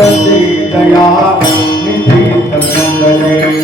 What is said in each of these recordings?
दया निधी संगले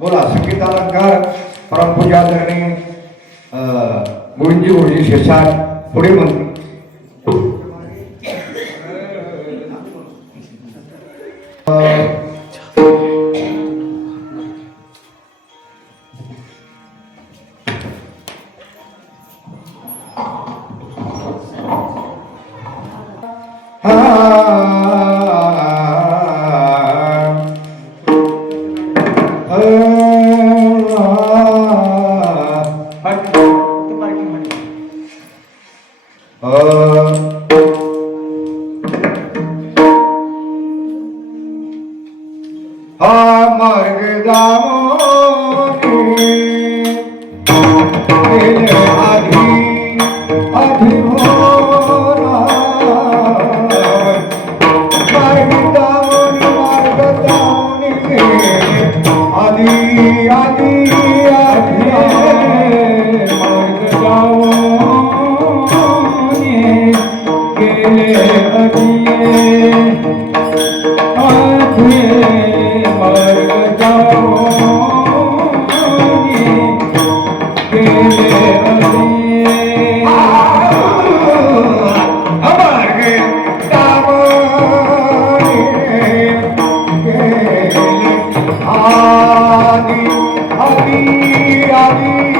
बोला संगीत अलंकार परमपूजा करणे गोविंदजी गुरुजी शिरसाट पुढे म्हणते ah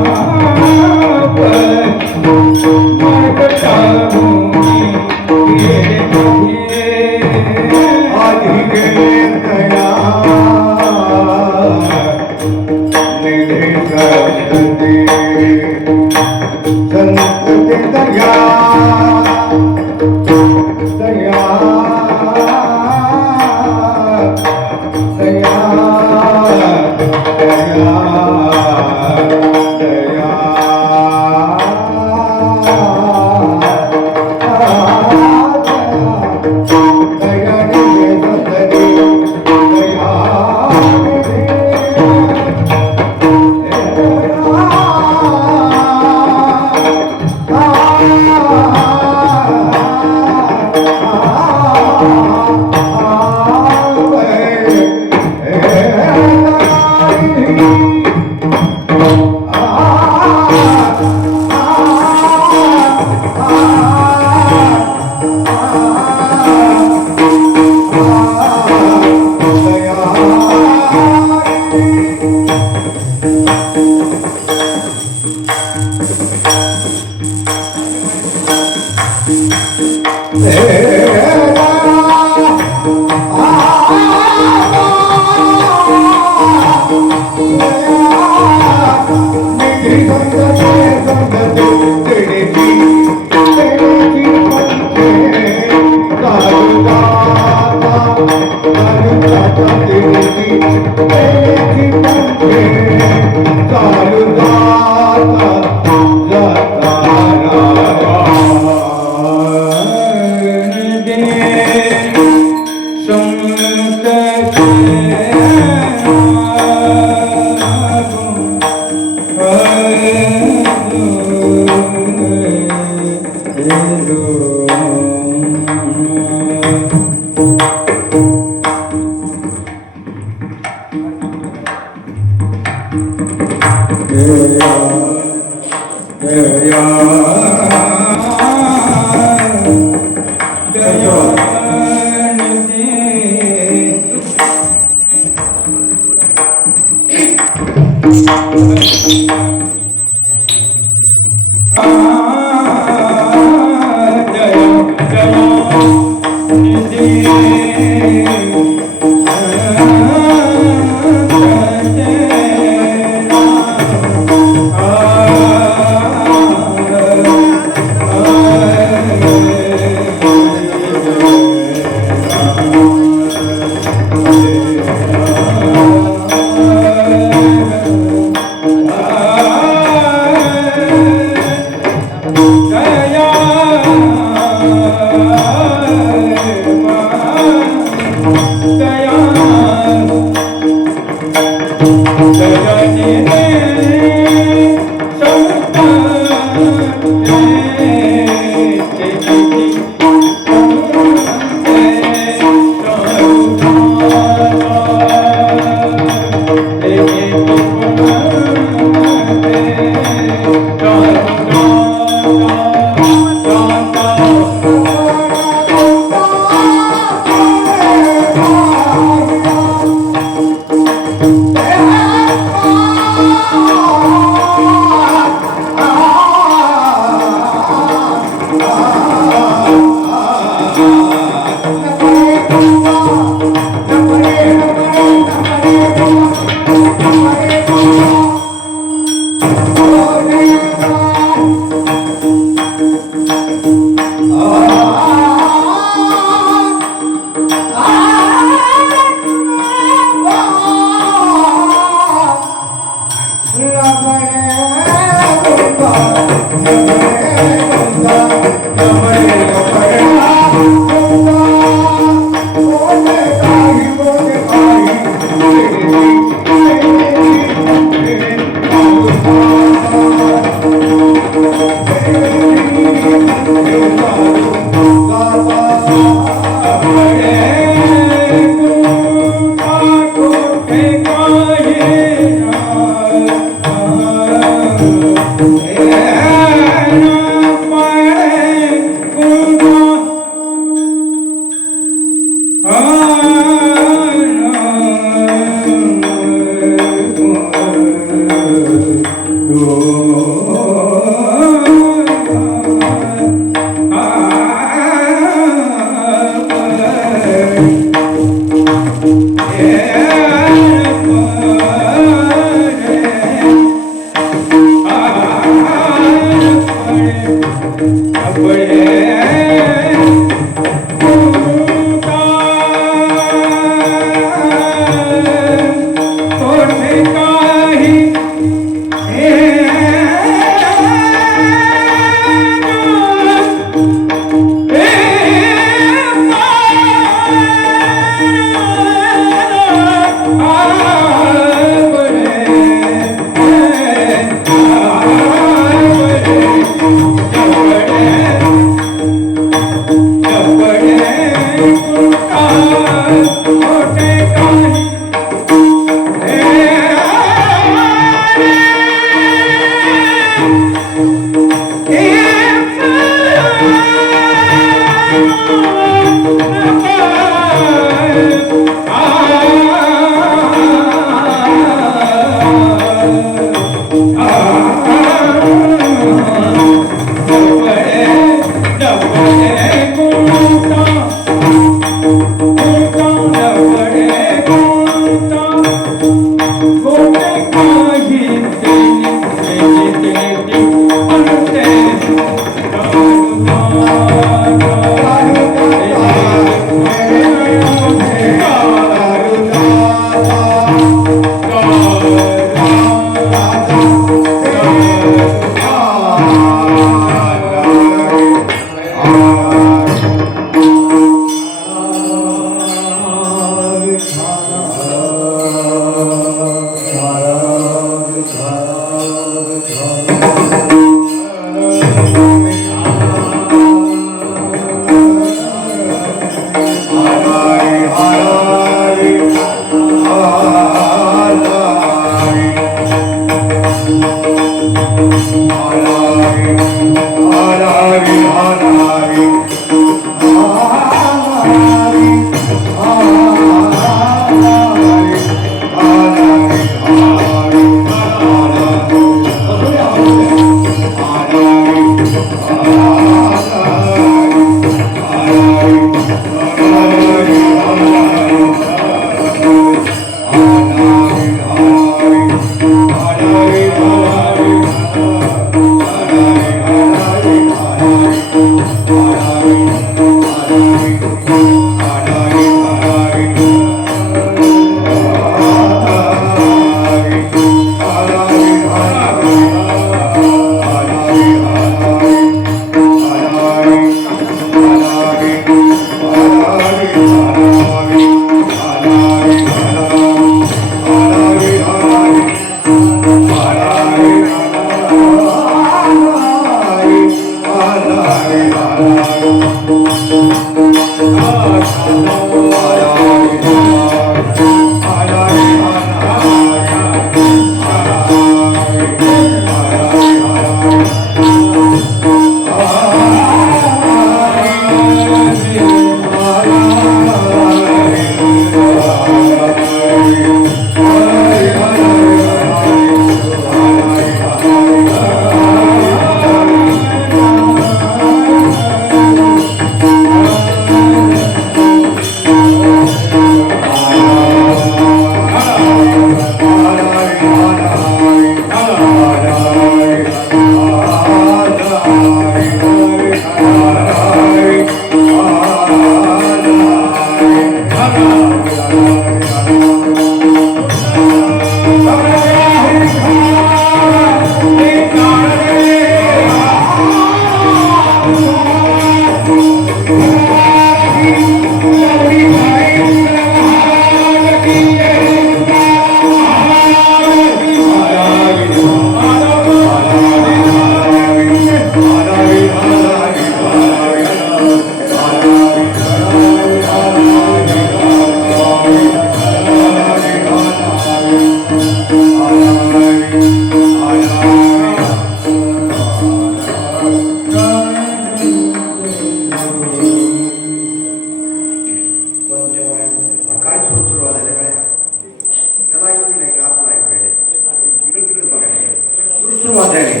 सुरुवात झाली.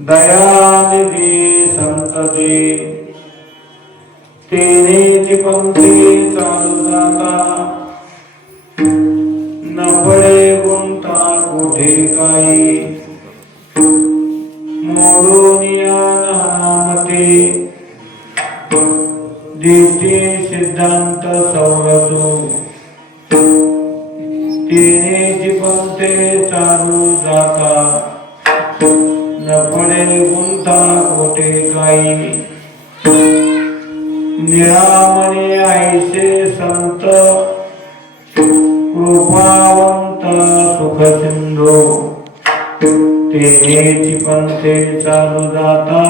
दयानिधी संतती तेने पंथी चालू जाता न पडे गुंता कुठे काही मोडूनिया नामते देते सिद्धांत सौरसो तेने पंथे चालू जाता न पडे गुंता कोठे काही निरामणे ऐसे संत कृपावंत सुख सिंधू तेनेची पंथे चालू जाता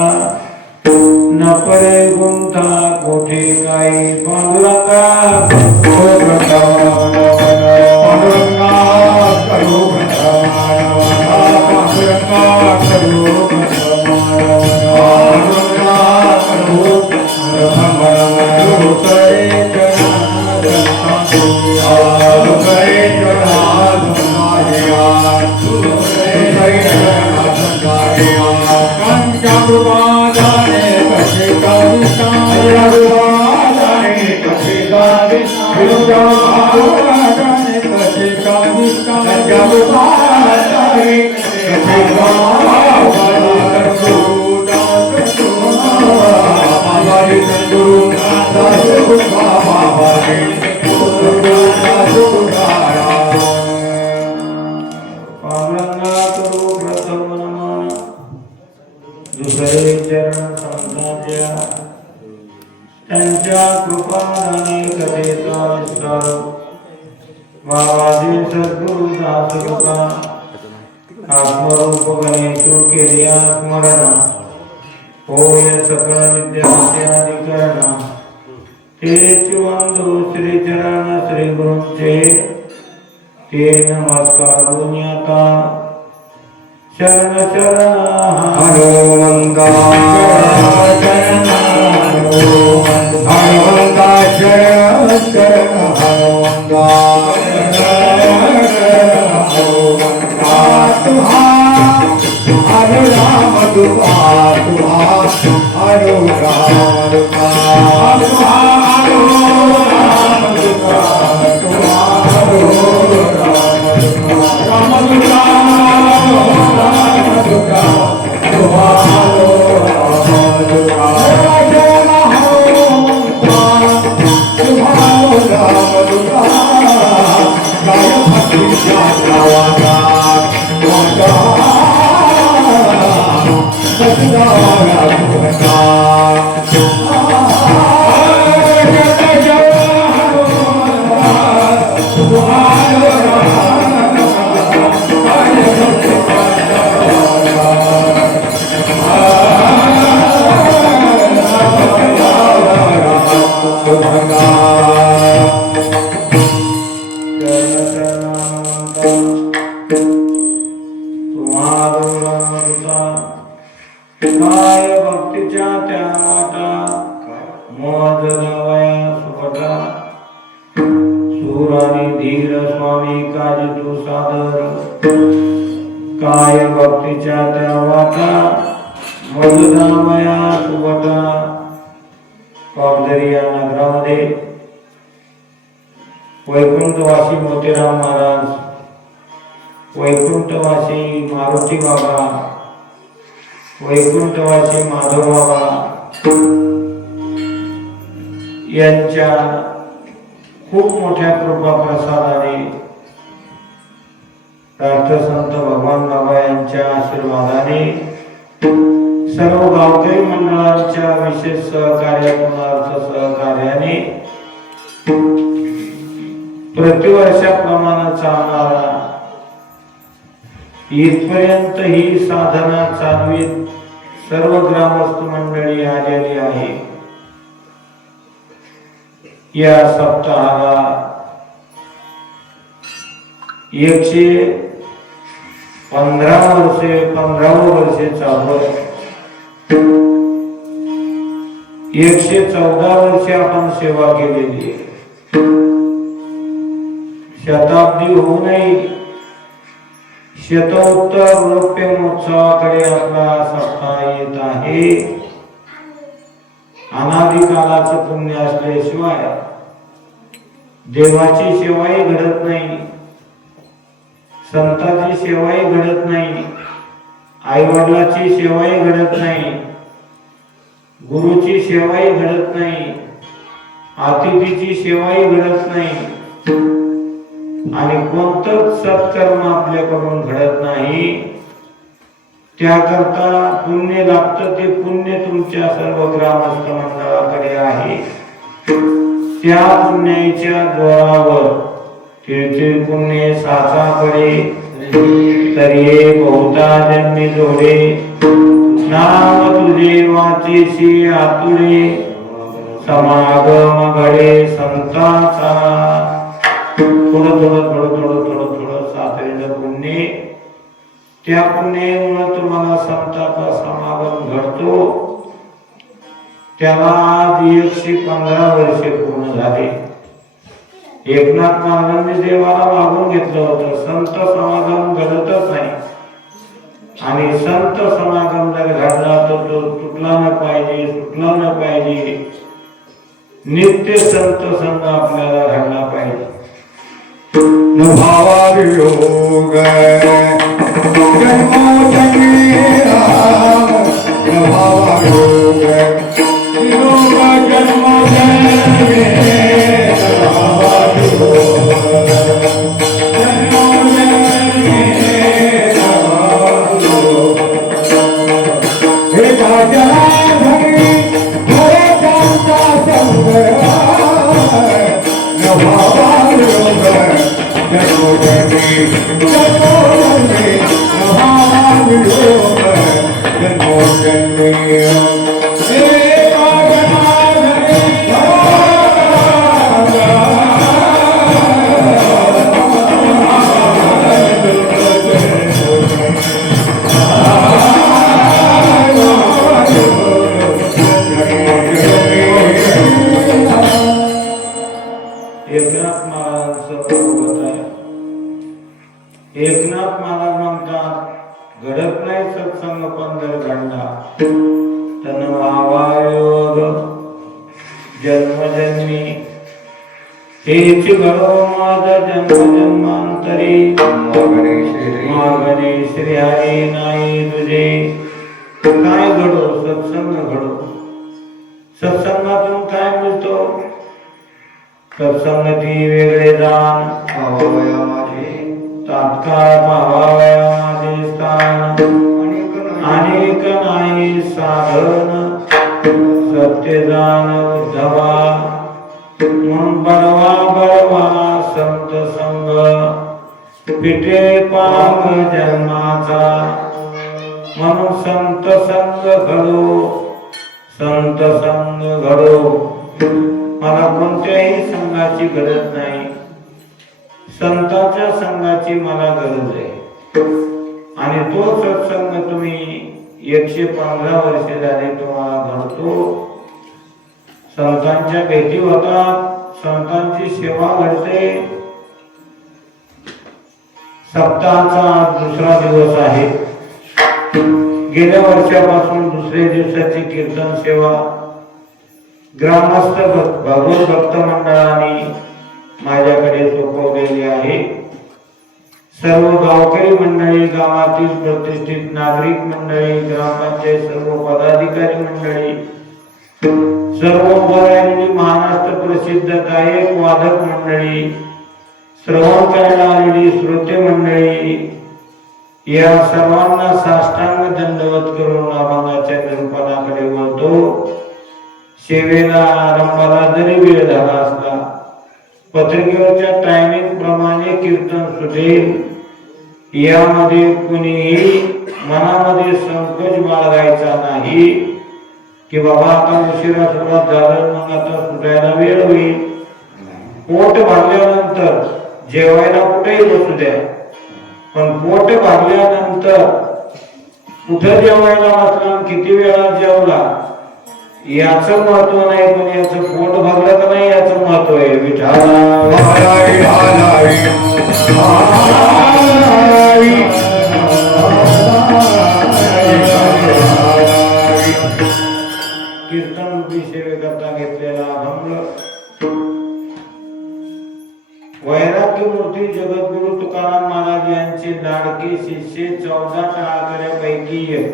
न पडे गुंता कोठे काही पांडुरंगा दुसरे चरण संतांच्या त्यांच्या कृपादाने कथेचा विस्तार बाबाजी सद्गुरु दास कृपा आत्मरूप गणेशो केलिया स्मरण होय सकळ विद्याधिकरण तेच वंदो श्री चरण श्री गुरूंचे ते नमस्कारून आता शरण शरण हनुमंता शरण हनुमंता शरण शरण हनुमंता हनु राम दुआ दुआ हनु राम दुआ काय भक्तीच्या त्या वाटा मोद नवया सुपटा सूर आणि धीर स्वामी काज तू सादर काय भक्तीच्या त्या वाटा मोद नवया सुपटा पारदरी या नगरामध्ये वैकुंठवासी मोतीराम महाराज वैकुंठवासी मारुती बाबा वैकुंठवासी माधव बाबा यांच्या खूप मोठ्या कृपा प्रसादाने राष्ट्रसंत भगवान बाबा यांच्या आशीर्वादाने सर्व गावकरी मंडळांच्या विशेष सहकार्यातून अर्थ सहकार्याने प्रतिवर्षाप्रमाणे चालणारा इथपर्यंत ही साधना चालवीत सर्व ग्रामस्थ मंडळी आलेली आहे. या सप्ताहाला 115 वर्षे चालू 114 वर्षे आपण सेवा केलेली आहे. शताब्दी होऊ नये शतोत्तर रौप्य महोत्सवाकडे आपला सप्ताह येत आहे. अनादि कालाचं पुण्य असल्याशिवाय देवाची सेवाही घडत नाही, संतांची सेवाही घडत नाही, आई वडिलाची सेवाही घडत नाही, गुरुची सेवाही घडत नाही, अतिथीची सेवाही घडत नाही आणि कोणतंच सत्कर्म आपल्याकडून घडत नाही. त्याकरता पुण्य लागतं. ते पुण्य तुमच्या सर्व ग्रामस्थ मंडळाकडे आहे. त्या पुण्याच्या जोरावर तीर्थी पुण्य साचाकडे तरी बहुता जन्मी जोडे नाम तुझे वाचेशी आतुडे समागम घडे संतांचा. थोडं थोडं थोडं थोडं थोडं थोडं साचलेलं पुण्य, त्या पुण्यामुळे तुम्हाला संतांचा समागम घडतो. त्याला आज 115 वर्षे पूर्ण झाले. एकनाथ महाराजांनी देवाला मागून घेतलं होतं, संत समागम घडतच नाही आणि संत समागम जर घडला तर तो तुटला न पाहिजे, सुटला न पाहिजे. नित्य संत संग आपल्याला घडला पाहिजे. भावावियोग जन्मोजन्मी राम भावावियोग योग जन्मोजन्मी एकनाथ महाराज म्हणतात, घडत नाही सत्संग पंधर घंटा तन भावायोग जन्मजन्मी हेच घडो माझ जन्मजन्मांतरी मागणे श्री हरी नाही तुझे. काय घडो? सत्संग घडो. सत्संगातून काय मिळतो? सत्संगती वेगळे जाण तात्काळ भावावयाचे स्थान अनेक नाही साधन सत्य जाण उद्धवा म्हणून बळवा बळवा संत संग पिठे पाक जन्माचा. म्हणून संत संग घडो, संत संग घडो. मला कोणत्याही संघाची गरज नाही, संतांच्या संघाची मला गरज आहे. आणि तो सत्संग तुम्ही 115 वर्षे झाले तुम्हाला घडतो. संतांच्या भेटी होतात, संतांची सेवा घडते. सप्ताहाचा आज दुसरा दिवस आहे. गेल्या वर्षापासून दुसऱ्या दिवसाची कीर्तन सेवा ग्रामस्थ भगवत भक्त मंडळाने माझ्याकडे सोपवलेली आहे. सर्व गावकरी मंडळी, गावातील प्रतिष्ठित नागरिक मंडळी, ग्रामपंचायत सर्व पदाधिकारी मंडळी, सर्व उभयंती महाराष्ट्र प्रसिद्ध गायक वादक मंडळी, श्रवण करायला आलेली श्रोते मंडळी, या सर्वांना साष्टांग दंडवत करून अभंगाच्या निरूपणाकडे वळतो. सेवेला आरंभाला जरी वेळ झाला असला, पत्रिकेवरच्या टायमिंग प्रमाणे कीर्तन सुटेल. यामध्ये कुणीही मनामध्ये संकोच बाळगायचा नाही की बाबा आता उशिरा सुरुवात झालं, मग आता सुटायला वेळ होईल. पोट भरल्यानंतर जेवायला कुठेही बसू द्या, पण पोट भरल्यानंतर कुठे जेवायला बसला, किती वेळा जेवला याचं महत्व नाही, पण याचं पोट भरलं का नाही याचं महत्व आहे. विठाला शिष्य 14 टाळकऱ्यापैकी एक.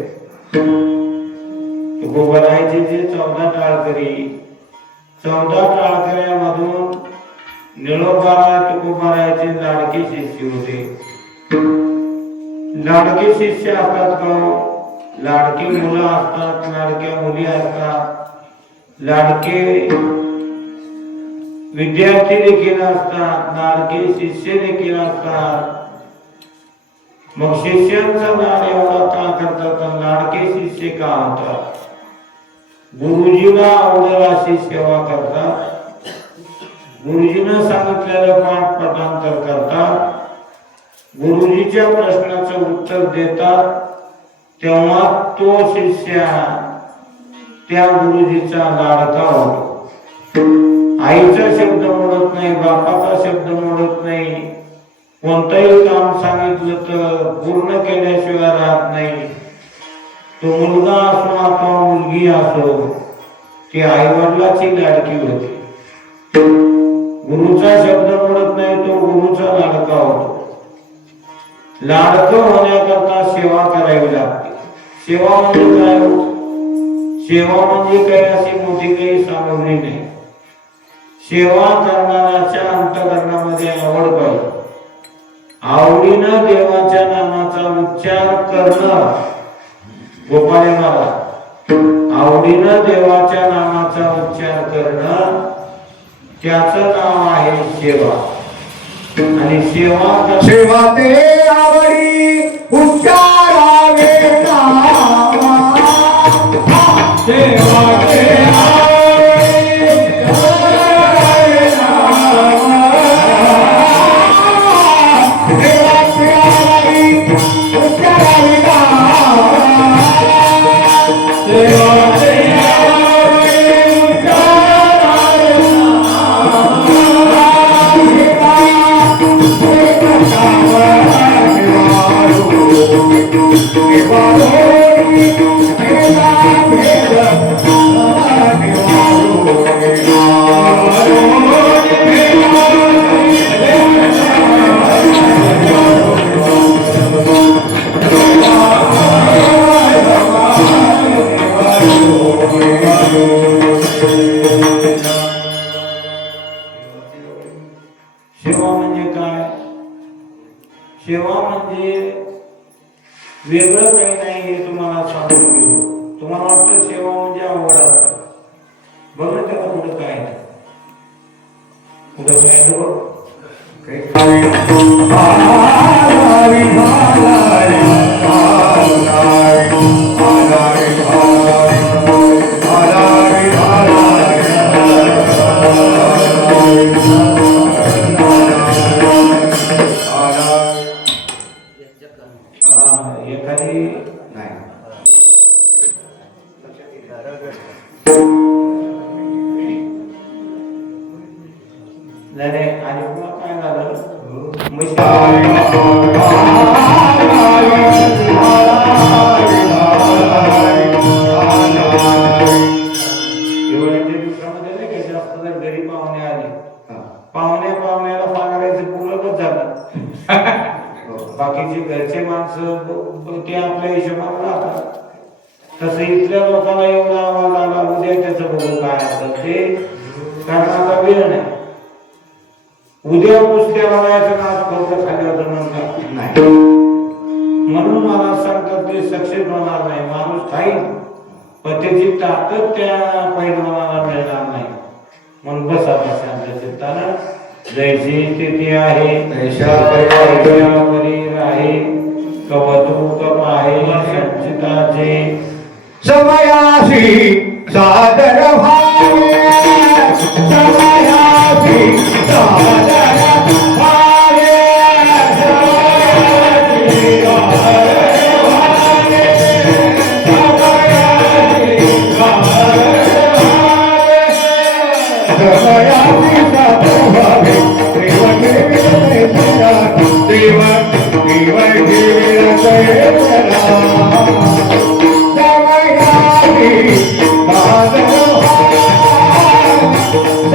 तुकोबारायचे जे 14 टाळकरी, 14 टाळकऱ्यामधून निळोबाराय तुकोबारायचे लाडके शिष्य होते. लाडके शिष्य असतात का? लाडकी मुलं असतात, लाडक्या मुली असतात, लाडके विद्यार्थी देखील असतात, लाडके शिष्य देखील असतात. मग शिष्यांचा लाड एवढा का करतात? लाडके शिष्य का होतात? गुरुजीला आवडेल अशी सेवा करतात, गुरुजीनं सांगितलेलं पाठ पाठांतर करतात, गुरुजीच्या प्रश्नाचं उत्तर देतात. तेव्हा तो शिष्य त्या गुरुजीचा लाडका होतो. आईचा शब्द मोडत नाही, बापाचा शब्द मोडत नाही, कोणतंही काम सांगितलं तर पूर्ण केल्याशिवाय राहत नाही. तो मुलगा असो अथवा मुलगी असो, ती आई वडिलाची लाडकी होती. गुरुचा शब्द मोडत नाही, तो गुरुचा लाडका होतो. लाडकं होण्याकरता सेवा करावी लागते. सेवा म्हणजे काय? सेवा म्हणजे काही अशी मोठी काही सामग्री नाही. सेवा करणाऱ्याच्या अंतःकरणामध्ये आवड पाहिजे. आवडीनं देवाच्या नामाचा उच्चार करणं. गोपाळ महाराज, आवडीनं देवाच्या नामाचा उच्चार करणं, त्याचं नाव आहे सेवा. आणि सेवा ते आवडी उच्चारावे नामा. सेवा ते आवडी उच्चारावे नामा. सेवा ते आवडी उच्चारावे नामा. सेवा ते सेवा म्हणजे काय? सेवा म्हणजे वेगळं काही नाही हे तुम्हाला सांगून गेलो. तुम्हाला वाटतं सेवा म्हणजे अवघड असतं. बघा त्याला पुढे काय नाही, पुढे काय बघ एखादी नाही. आणि पुन्हा काय झालं? एवढ्याच्या दिवसामध्ये नाही काही जास्त जर घरी पाहुणे आले, पाहुण्याला सांगायचं पूर्णच झालं. बाकीचे घरचे माणसं ते आपल्या हिशोबाने राहतात. तसं इथल्या लोकांना एवढा आवाज आला, उद्या त्याचं बघू काय असतं ते, कारण आता वेळ नाही. उद्या कुस्त्या बघायचं नाच करत खाली म्हणतात नाही. म्हणून मला सांगतात ते सक्सेस होणार नाही. माणूस खाईल पण त्याची ताकद त्या पैलवानाला मिळणार नाही. म्हणून बसा शांत चित्तानं. जैसी स्थिती आहे तैशा परीर आहे, कवतुक आहे संचिताचे. समयासी सादर भावे, समयासी सादर भावे, समयासी सादर भावे,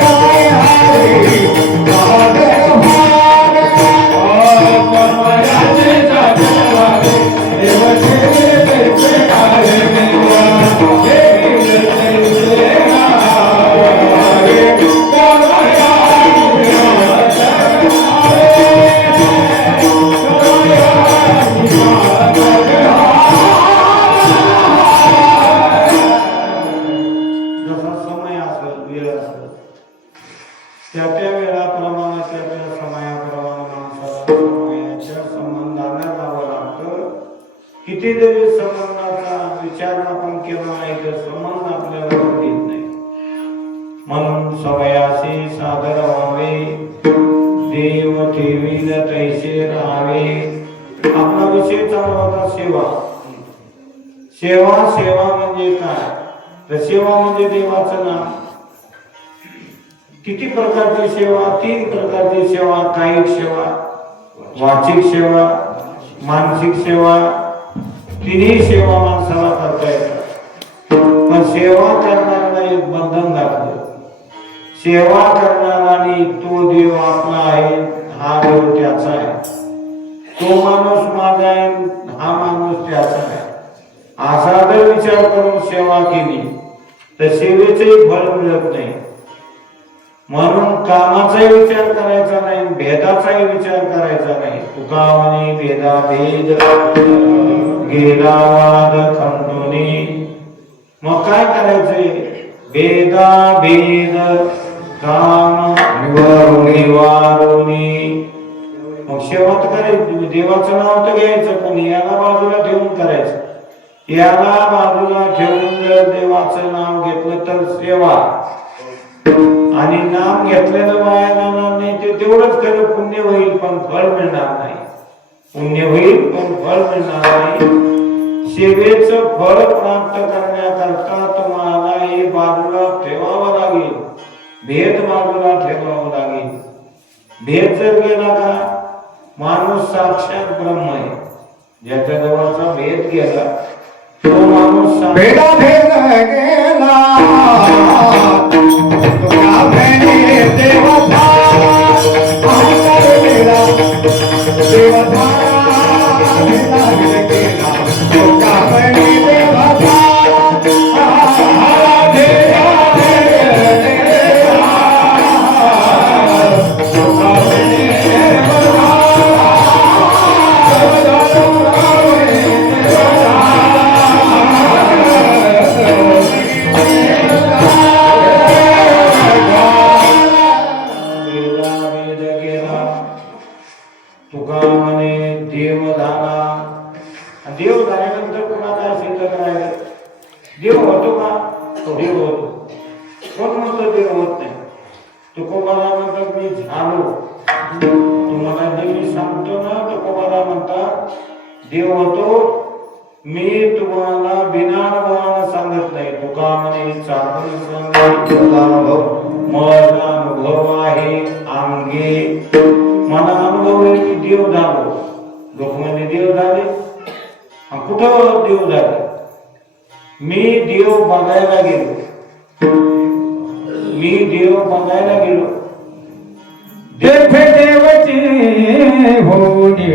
समयासी सादर भावे, समयासी सादर भावे. किती जरी संबंधाचा विचार आपण केला नाही तर संबंध आपल्याला येत नाही. म्हणून सवयासी सादर व्हावे, देव ठेवील तैसे राहावे. आपला विषय चालू होता सेवा. सेवा सेवा म्हणजे काय? तर सेवा म्हणजे देवाचं नाम. किती प्रकारची सेवा? 3 प्रकारची सेवा. कायिक सेवा, वाचिक सेवा, मानसिक सेवा. तिन्ही सेवा माणसाला करता येतात. पण सेवा करणाऱ्याला एक बंधन लागतं. सेवा करणारा तो देव आपला आहे, हा देव त्याचा आहे. तो माणूस माझा आहे, हा माणूस त्याचा आहे. असा जर विचार करून सेवा केली तर सेवेचंही फळ मिळत नाही. म्हणून कामाचाही विचार करायचा नाही, भेदाचाही विचार करायचा नाही. तुका म्हणे भेदा भेद गेला वाद खंडोनी. मग काय करायचंय? भेदा भेद काम निवारुनी. मग सेवा तर करायची, देवाचं नाव तर घ्यायचं, पण याला बाजूला ठेवून करायचं. याला बाजूला ठेवून जर देवाचं नाव घेतलं तर सेवा, आणि नाम घेतलेलं वाया जाणार नाही. ते तेवढंच खरं पुण्य होईल, पण फळ मिळणार नाही. पुण्य होईल पण फळ मिळणार नाही. सेवेचं फळ प्राप्त करण्याकरता तुम्हाला हे बाजूला ठेवावं लागेल, भेद बाजूला ठेवावं लागेल. भेद जर गेला का माणूस साक्षात ब्रह्म आहे. ज्याच्या जवळचा भेद गेला तो माणूस भेदा भेद गेला तुका म्हणे देवता, अहंकार गेला देवता. भेदा भेद गेला तुका म्हणे देवता, तुका म्हणे देव झाला. देव झाल्यानंतर पुन्हा काय शिल्लक राहिलं? देव होतो का? देव होतो. कोण म्हणतो देव होत नाही? तुकोबाला म्हणतात मी झालो. तुम्हाला जे मी सांगतो ना, तुकोबाला म्हणतात देव होतो. मी तुम्हाला बिनानुभवानं सांगत नाही. तुका म्हणे चाकरी माझा अनुभव आहे अंगे. मला अनुभव आहे की देव झालो. लोक म्हणजे देव झाले, कुठं देव झाले? मी देव बघायला गेलो. मी देव बघायला गेलो. देखे देवची होनी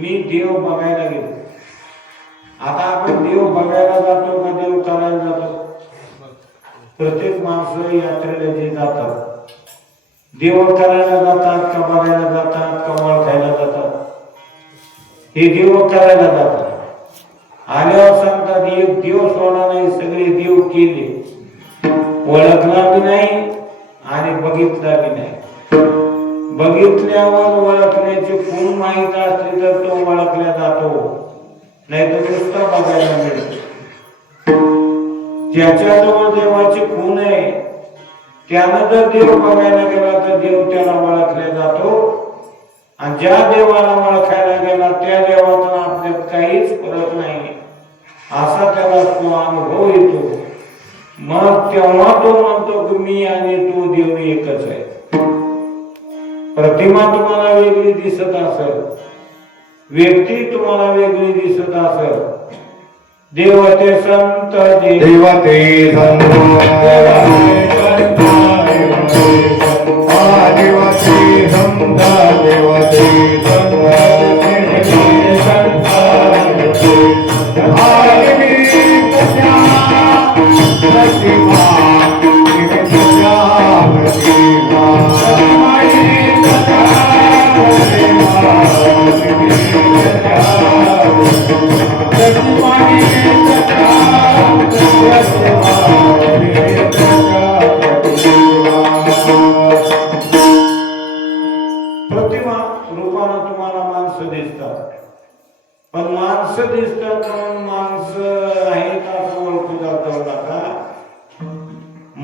मी देव बघायला गेलो. आता आपण देव बघायला जातो का देव करायला जातो? प्रत्येक माणसं यात्रेला जे जातात, देव करायला जातात का बघायला जातात का ओळखायला जातात? हे देव करायला जातात. आल्यावर सांगतात एक देव सोडा नाही, सगळे देव केले. ओळखला बी नाही आणि बघितला बी नाही. बघितल्यावर ओळखण्याची खूण माहित असली तर तो ओळखला जातो, नाही तर नुसता बघायला मिळतो. ज्याच्याजवळ देवाची खूण आहे त्यानं जर देव बघायला गेला तर देव त्याला ओळखला जातो, आणि ज्या देवाला ओळखायला गेला त्या देवाचा आपल्यात काहीच फरक नाही असा त्याला तो अनुभव येतो. मग तेव्हा तो म्हणतो की मी आणि तो देव एकच आहे. प्रतिमा तुम्हाला वेगळी दिसत असेल, व्यक्ती तुम्हाला वेगळी दिसत असेल, देवते संत देवते संत देवते संत देवते प्रतिमा रूपानं तुम्हाला माणसं दिसतात, पण माणसं दिसतात म्हणून माणसं आहेत असं ओळखू जातं का?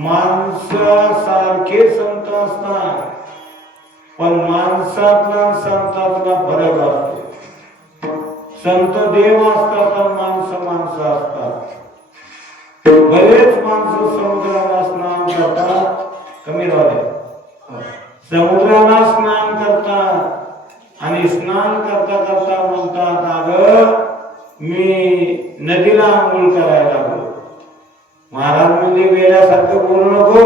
माणसासारखे संत असतात, पण माणसातला संतातला फरक असतो. संत देव असतात आणि माणसं असतात. बरेच माणसं समुद्राला स्नान करतात, कमी राहते, समुद्राला स्नान करतात आणि स्नान करता करता म्हणतात अगं मी नदीला आंघोळ करायला लागलो. महाराज म्हणजे वेड्यासारखं बोलू नको,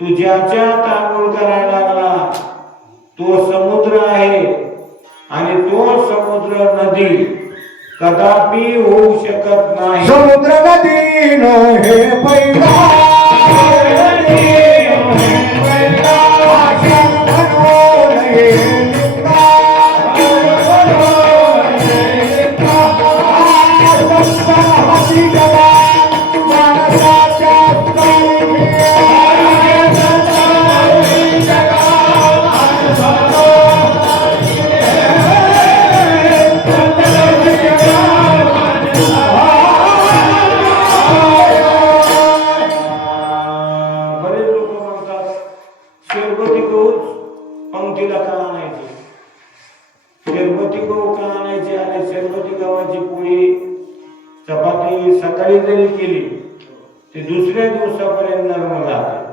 तू ज्याच्यात आंघोळ करायला लागला तो समुद्र आहे, आणि तो समुद्र नदी कदापि होऊ शकत नाही. समुद्र नदी नो हे पैदा पंक्तीला का आणायची, शेरबती गहू का आणायची, आणि शेरबती गव्हाची पोळी चपाती सकाळी जरी केली ती दुसऱ्या दिवसापर्यंत नरम राहते.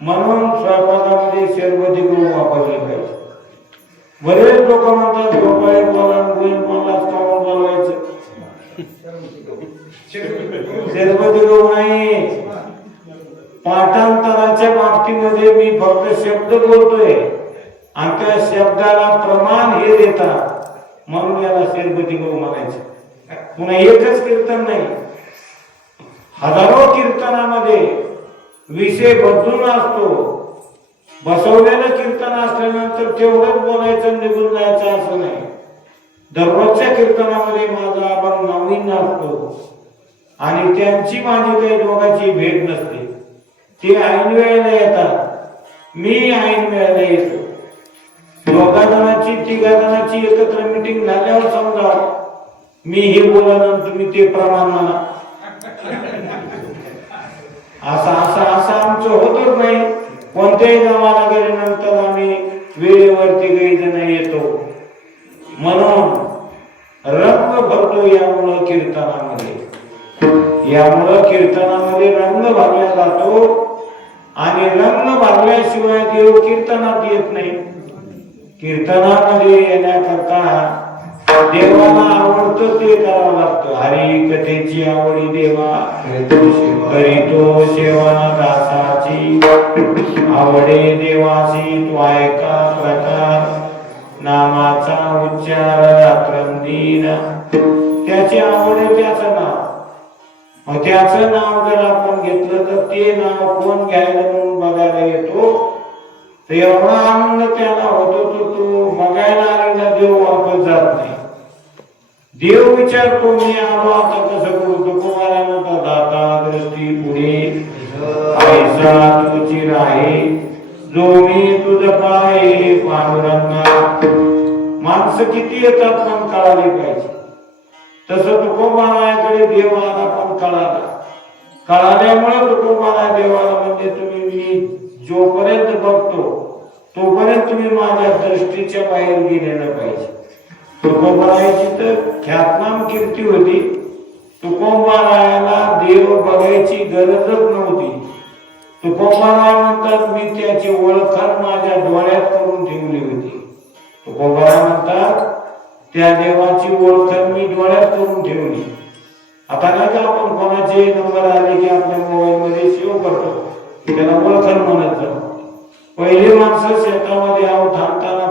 म्हणून स्वयंपाकामध्ये शेरबती गहू वापरले पाहिजे. बरेच लोक म्हणतात गोपाळे बोला गोविंद बोलाच काऊन बोलवायचं, शेरबती गहू नाही. पाठांतराच्या बाबतीमध्ये मी फक्त शब्द बोलतोय आणि त्या शब्दाला प्रमाण हे देतात, म्हणून याला शेरबती गहू म्हणायचं. पुन्हा एकच कीर्तन नाही, हजारो कीर्तनामध्ये विषय बदलून असतो. बसवलेलं कीर्तन असल्यानंतर तेवढंच बोलायचं निघून जायचं असं नाही. दररोजच्या कीर्तनामध्ये माझा अभंग नवीन असतो, आणि त्यांची माझी काही दोघांची भेट नसते. ते ऐन वेळेला येतात, मी ऐन वेळेला येतो. दोघा जणांची तिघा जणांची एकत्र मीटिंग झाल्यावर समजा मी हे बोलणं तुम्ही ते प्रमाण म्हणा, असं असं असं आमचं होतच नाही. कोणत्याही गावाला गेल्यानंतर आम्ही वेळेवरती काही जण येतो, म्हणून रंग भरतो यामुळं कीर्तनामध्ये. यामुळं कीर्तनामध्ये रंग भरला जातो, आणि रंग भरल्याशिवाय देव कीर्तनात येत नाही. कीर्तनामध्ये येण्याकरता देवाला आवडतं ते करावं लागतं. हरी कथेची आवडी देवा करीतो सेवा दासाची, आवडे देवासी तो ऐका प्रकार, नामाचा उच्चार रात्रंदिन. त्याची आवड आहे त्याचं नाव, मग त्याचं नाव जर आपण घेतलं तर ते नाव कोण घ्यायला म्हणून बघायला येतो, तर एवढा आनंद त्याला होतो तो बघायला आलेला देव वापस जात नाही. देव विचारतो मी आलो आता कसं करू. तुकोबारा म्हणतात दाता दृष्टी पुढे ऐसा तुझी राही जो मी तुझ पाय पांडुरंगा. माणसं किती येतात पण कळाली पाहिजे. तसं तुकोबाराकडे देव आला पण कळाला. कळाल्यामुळे तुकोबारा देवाला म्हणजे तुम्ही मी जोपर्यंत बघतो तोपर्यंत तुम्ही माझ्या दृष्टीच्या बाहेर गेलेलं पाहिजे. तुकोबाराची तर ख्यातनाम कीर्ती होती. तुकोबारायाला देव बघायची गरजच नव्हती. तुकोबाराय म्हणतात मी त्याची ओळख माझ्या डोळ्यात करून ठेवली होती. तुकोबाराय म्हणतात त्या देवाची ओळख मी डोळ्यात करून ठेवली. आता नाही का आपण कोणाचे नंबर आले की आपल्या मोबाईल मध्ये सेव्ह करतो त्याला ओळख म्हणत जाऊ. पहिली माणसं शेतामध्ये आव थांबताना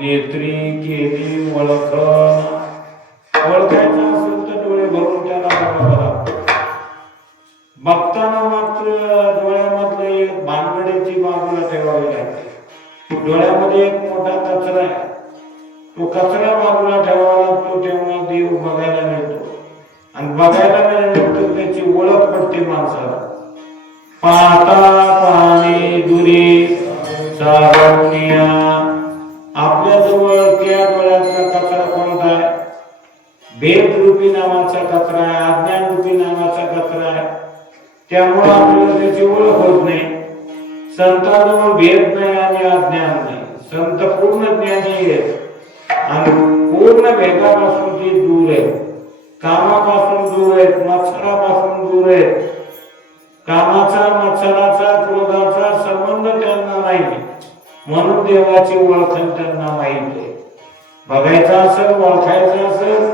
नेत्री केली ओळख. ओळखायचं असेल तर डोळे भरून त्याला बघावं. बघताना मात्र डोळ्यामधलं एक भानगडीची बाजूला ठेवावी लागते. डोळ्यामध्ये एक मोठा कचरा आहे. तो कचरा बाजूला ठेवावा लागतो तेव्हा देव बघायला मिळतो. आणि बघायला मिळाल्यानंतर त्याची ओळख पडते माणसाला. पाहता पाणी दुरी सारवणिया. आपल्या जवळ त्या डोळ्यातला कचरा कोणता आहे? भेद रूपी नावाचा कचरा आहे. अज्ञान रूपी नावाचा कचरा आहे. त्यामुळे आपल्याला त्याची ओळख होत नाही. संतांजवळ भेद नाही आणि अज्ञान नाही. संत पूर्ण ज्ञानी आहेत आणि पूर्ण भेदापासून ते दूर आहेत. कामापासून दूर आहेत. मत्सरापासून दूर आहेत. कामाचा मत्सराचा क्रोधाचा संबंध त्यांना नाही. म्हणून देवाची ओळख त्यांना माहित आहे. बघायचं असेल ओळखायचं असेल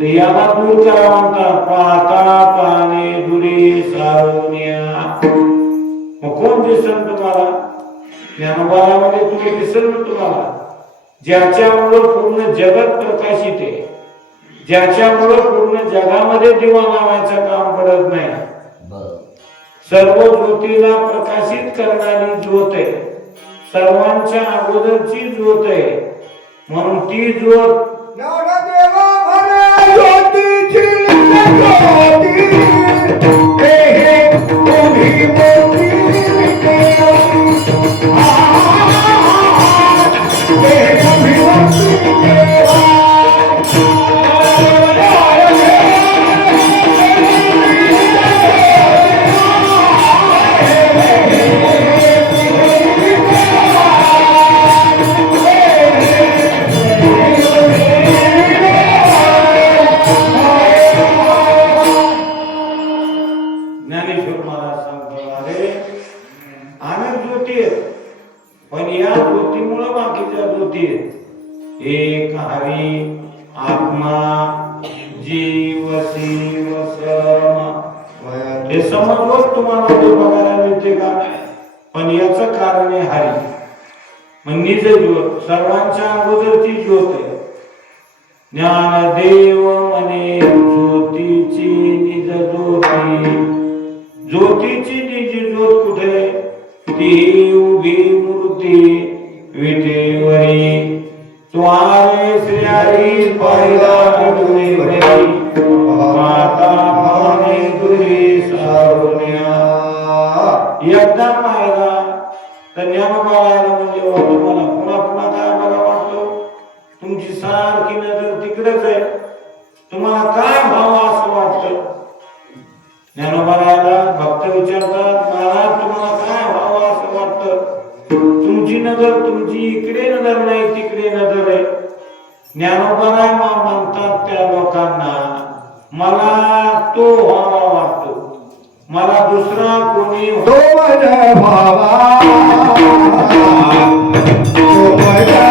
तर याला दूर करा म्हणतात. पाहता पाणी दुरी सारुण्या. मग कोण दिसेल तुम्हाला? ज्ञानोबामध्ये तुम्ही दिसेल ना तुम्हाला. ज्याच्यामुळे पूर्ण जगत प्रकाशित आहे. ज्याच्यामुळे पूर्ण जगामध्ये दिवा लावायचं काम पडत नाही. सर्व ज्योतीला प्रकाशित करणारी ज्योत आहे. सर्वांच्या अगोदरची ज्योत आहे. म्हणून ती ज्योत ज्ञानेश्वर महाराज सांगतात अनेक ज्योती आहेत पण या ज्योतीमुळे बाकीच्या ज्योती आहेत. एक हरी आत्मा जीव शिव सम. हे समजवत तुम्हाला ते बघायला मिळते का? पण याचं कारण आहे हरी म्हणजे ज्योत. सर्वांच्या अगोदरची ज्योत आहे. ज्ञानदेव म्हणे ज्योतीची निज ज्योती. ज्योतीची निज ज्योत कुठे? ती उभी मूर्ती विटेवरी. त्वारे श्री हरी पाहिला डोळे भरी. माता पाने दुरी सारुण्या. एकदा पाहिला तर ज्ञानोबाला म्हणजे तुम्हाला पुन्हा पुन्हा काय बघा वाटतो? तुमची सारखी नजर तिकडेच आहे. तुम्हाला काय व्हावं असं वाटतं? ज्ञानोबाला भक्त विचारतात महाराज तुम्हाला काय व्हावं असं वाटतं? तुमची नजर तुमची इकडे नजर नाही तिकडे नजर आहे. ज्ञानोबाला म्हणतात त्या लोकांना मला तो व्हावा वाटतो. मला दुसरा कोणी तो माझ्या भावा तो माझ्या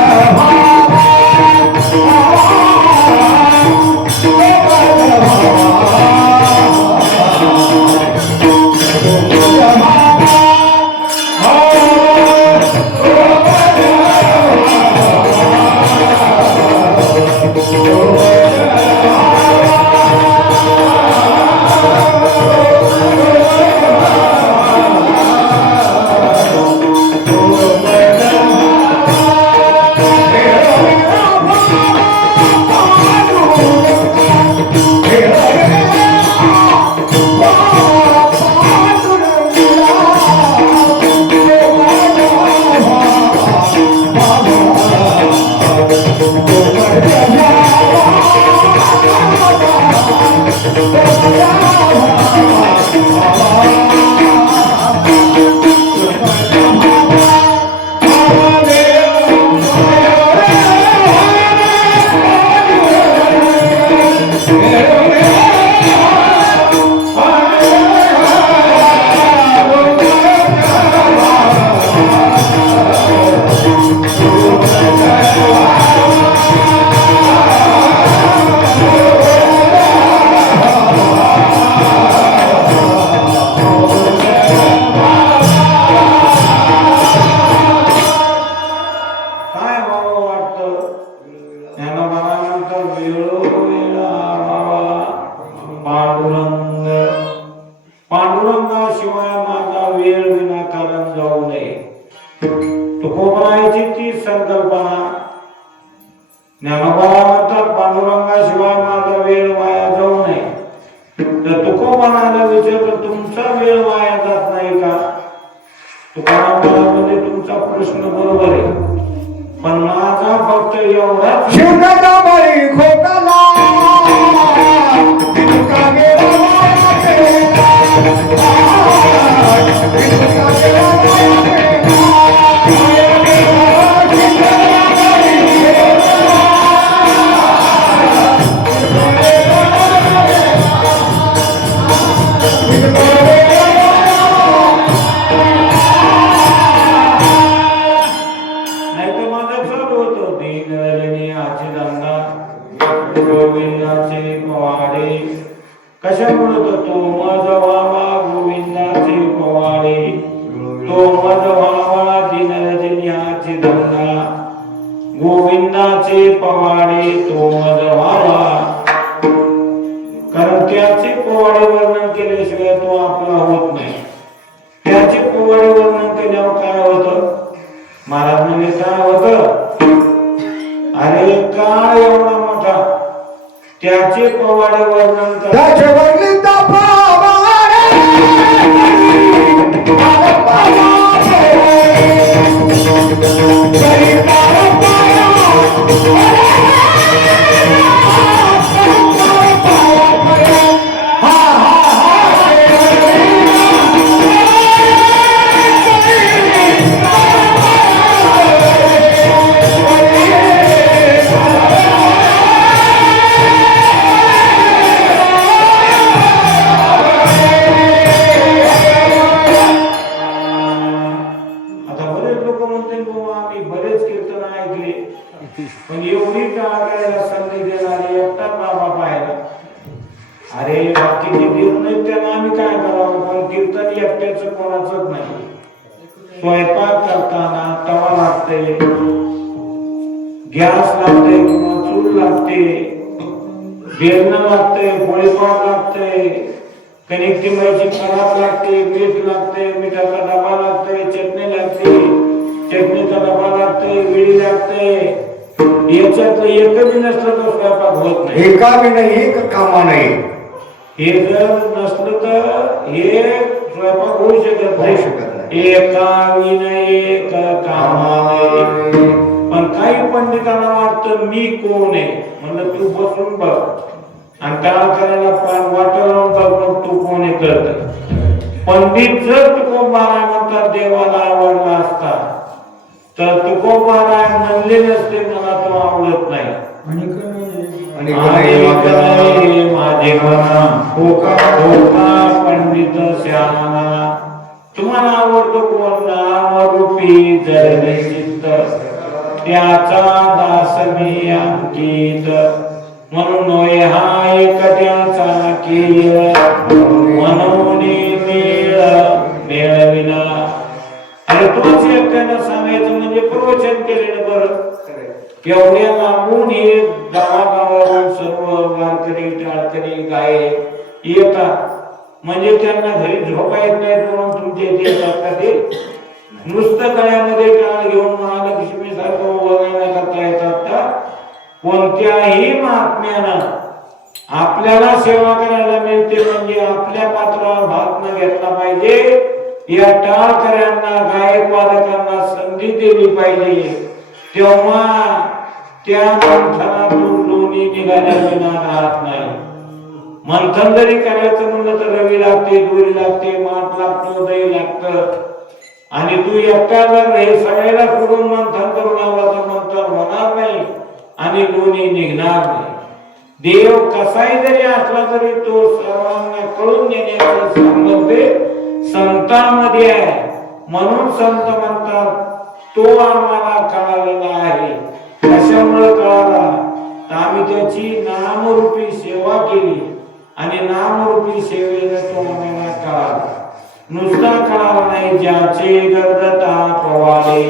पांडुरंगाशिवाय माझा वेळ विनाकारण जाऊ नये. तुकोबारायची ती संकल्पना. ज्ञानोबा म्हणतात पांडुरंगाशिवाय माझा वेळ वाया जाऊ नये. तर तुकोबाराला विचारलं तुमचा वेळ वाया जात नाही का? तुकारामामध्ये तुमचा प्रश्न बरोबर आहे, पण माझा फक्त एवढाच शिवकाचा बाई खोकाला तुका गेला कशामुळे तो मज व्हावा गोविंदाचे पवाडे, तो मज व्हावा दिनरजन्याचे धंदा, गोविंदाचे पवाडे तो मज व्हावा. कारण त्याचे पवाडे वर्णन केल्याशिवाय तो आपला होत नाही. त्याचे पवाडे वर्णन केल्यावर काय होतं? महाराज म्हणजे काय होतं? अरे काय एवढा मोठा त्याचे पवाडे वर्णन कर. त्याचे वर्णित पवाडे पण एवढी काळ करायला संधी देणारी एकटाच बाबा पाहिला. अरे बाकीचे देत नाही त्यांना आम्ही काय करावं? पण कीर्तन एकट्याच कोणाचंच नाही. स्वयंपाक करताना तवा लागते, गॅस लागते किंवा चूल लागते, बेलणं लागते, पोळीपाट लागते, कणिक तिंबायची खराब लागते, मीठ लागते, मिठाचा डबा लागते, चटणी लागते, चटणीचा डबा लागते, विडी लागते. याच्यातलं एकही नसलं तर स्वयंपाक होत नाही. एका बी नाही, एक कामा नाही. हे जर नसलं तर हे स्वयंपाक होऊ शकत नाही. एका विनय कामा नाही. पण काही पंडितांना वाटतं मी कोण आहे, म्हणलं तू बसून बघ आणि टाळ करायला वाटलं लावून बघ, मग तू कोण आहे कळत. पंडित जर तुकोबाराय म्हणतात देवाला आवडला असता तर तुकोबाराय म्हणले नसते मला तो आवडत नाही. माझे मना होका होका पंडित श्यामा तुम्हाला आवडतो कोण नामरूपी जडले चित्त त्याचा दास मी अंकित म्हणून नोय हा एक त्याचा केय म्हणून मेळविला. अरे तोच एकट्यानं सांगायचं म्हणजे प्रवचन केलेलं बरं. एवढ्या लांबून हे गावागावावरून सर्व वारकरी टाळकरी गाये येतात म्हणजे त्यांना घरी झोपा येत नाही म्हणून तुमच्या इथे येतात का ते? नुसतं गळ्यामध्ये टाळ घेऊन महालक्ष्मी सारखं उभं करता येतात का? कोणत्याही महात्म्यानं आपल्याला सेवा करायला मिळते म्हणजे आपल्या पात्रावर भाग न घेतला पाहिजे. या टाळकऱ्यांना गायक वादकांना संधी दिली पाहिजे. तेव्हा त्या मंथनातून लोणी निघाल्या विना राहत नाही. मंथन जरी करायचं म्हणलं तर रवी लागते, दुरी लागते, माठ लागतो, दही लागतं. आणि तू एकटा जर हे सगळ्याला सोडून मंथन करून आला तर मंथन होणार नाही आणि लोणी निघणार नाही. देव कसाही जरी असला तरी तो सर्वांना कळून देण्याचा संबंध संतांमध्ये आहे. म्हणून संत म्हणतात तो आम्हाला कळालेला आहे. कशामुळे कळाला? आम्ही त्याची नामरूपी सेवा केली आणि नामरूपी सेवेने तो आम्हाला कळाला. नुसता कळाला नाही. ज्याचे गर्दता पवाडे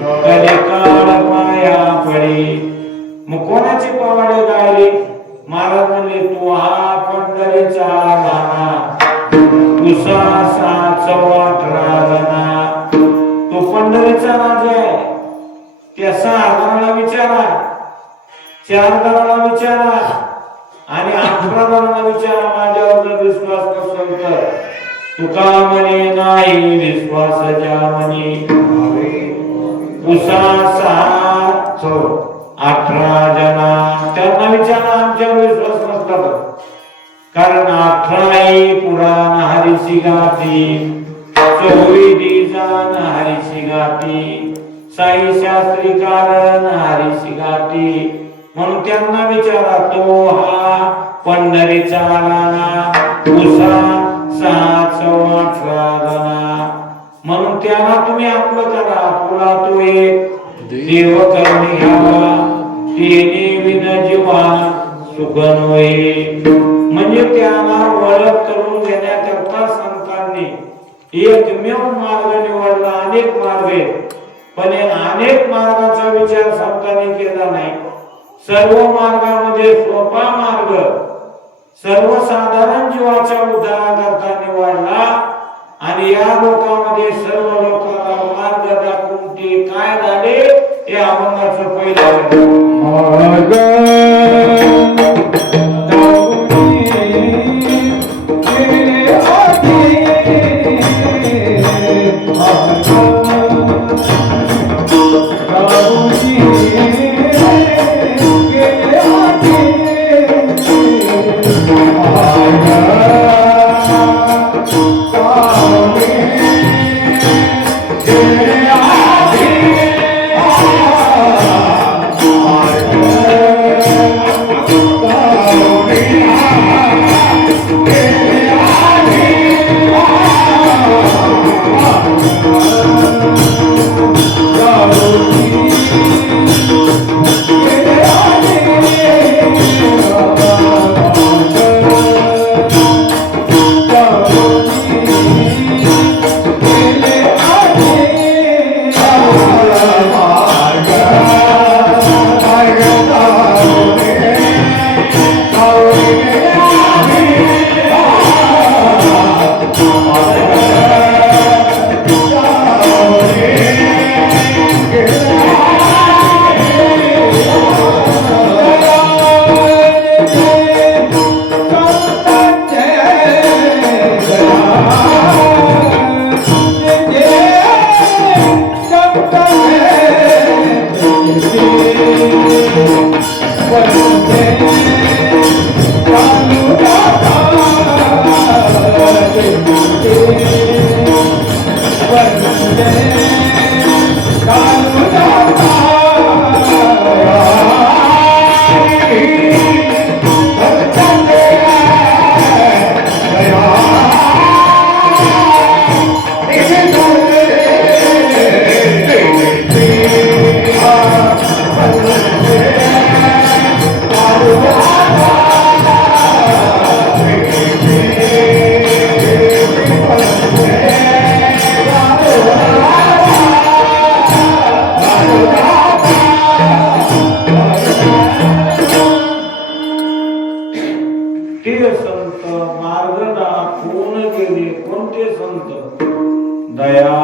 कलिकाळ माया पडे. मग कोणाचे पवाडे गायले? महाराज म्हणले तू हा पंढरीचा नाना उसासा 18 जणा. तो पंढरीचा राजा आहे. त्या 6 जणांना विचारा, 4 जणांना विचारा आणि 18 जणांना विचारा माझ्यावर जर विश्वास नसेल तर. तुका म्हणे नाही विश्वास ज्या म्हणे उसासा 18 जणा. त्यांना विचारा आमच्यावर विश्वास नसला तर. कारण 18 पुराण हरीशी गाती 24 जाण हरीशी गाती साई शास्त्री कारण हरीशी गाती. म्हणून त्यांना विचारा तो हा पंढरीचा राणा उसा 18 जणा. म्हणून त्यांना तुम्ही आपलं करा. तुला तो एक देव करून घ्यावा तिने विन जीवा सुख नव्हे. म्हणजे त्यांना ओळख करून देण्याकरता संतांनी एकमेव मार्ग निवडला. अनेक मार्ग आहेत पण अनेक मार्गाचा विचार संतांनी केला नाही. सर्व मार्गामध्ये सोपा मार्ग सर्वसाधारण जीवाच्या उद्धाराकरता निवडला आणि या लोकांमध्ये सर्व लोकांना मार्ग दाखवून ते काय झाले हे अभंगाचं पहिलं मार्ग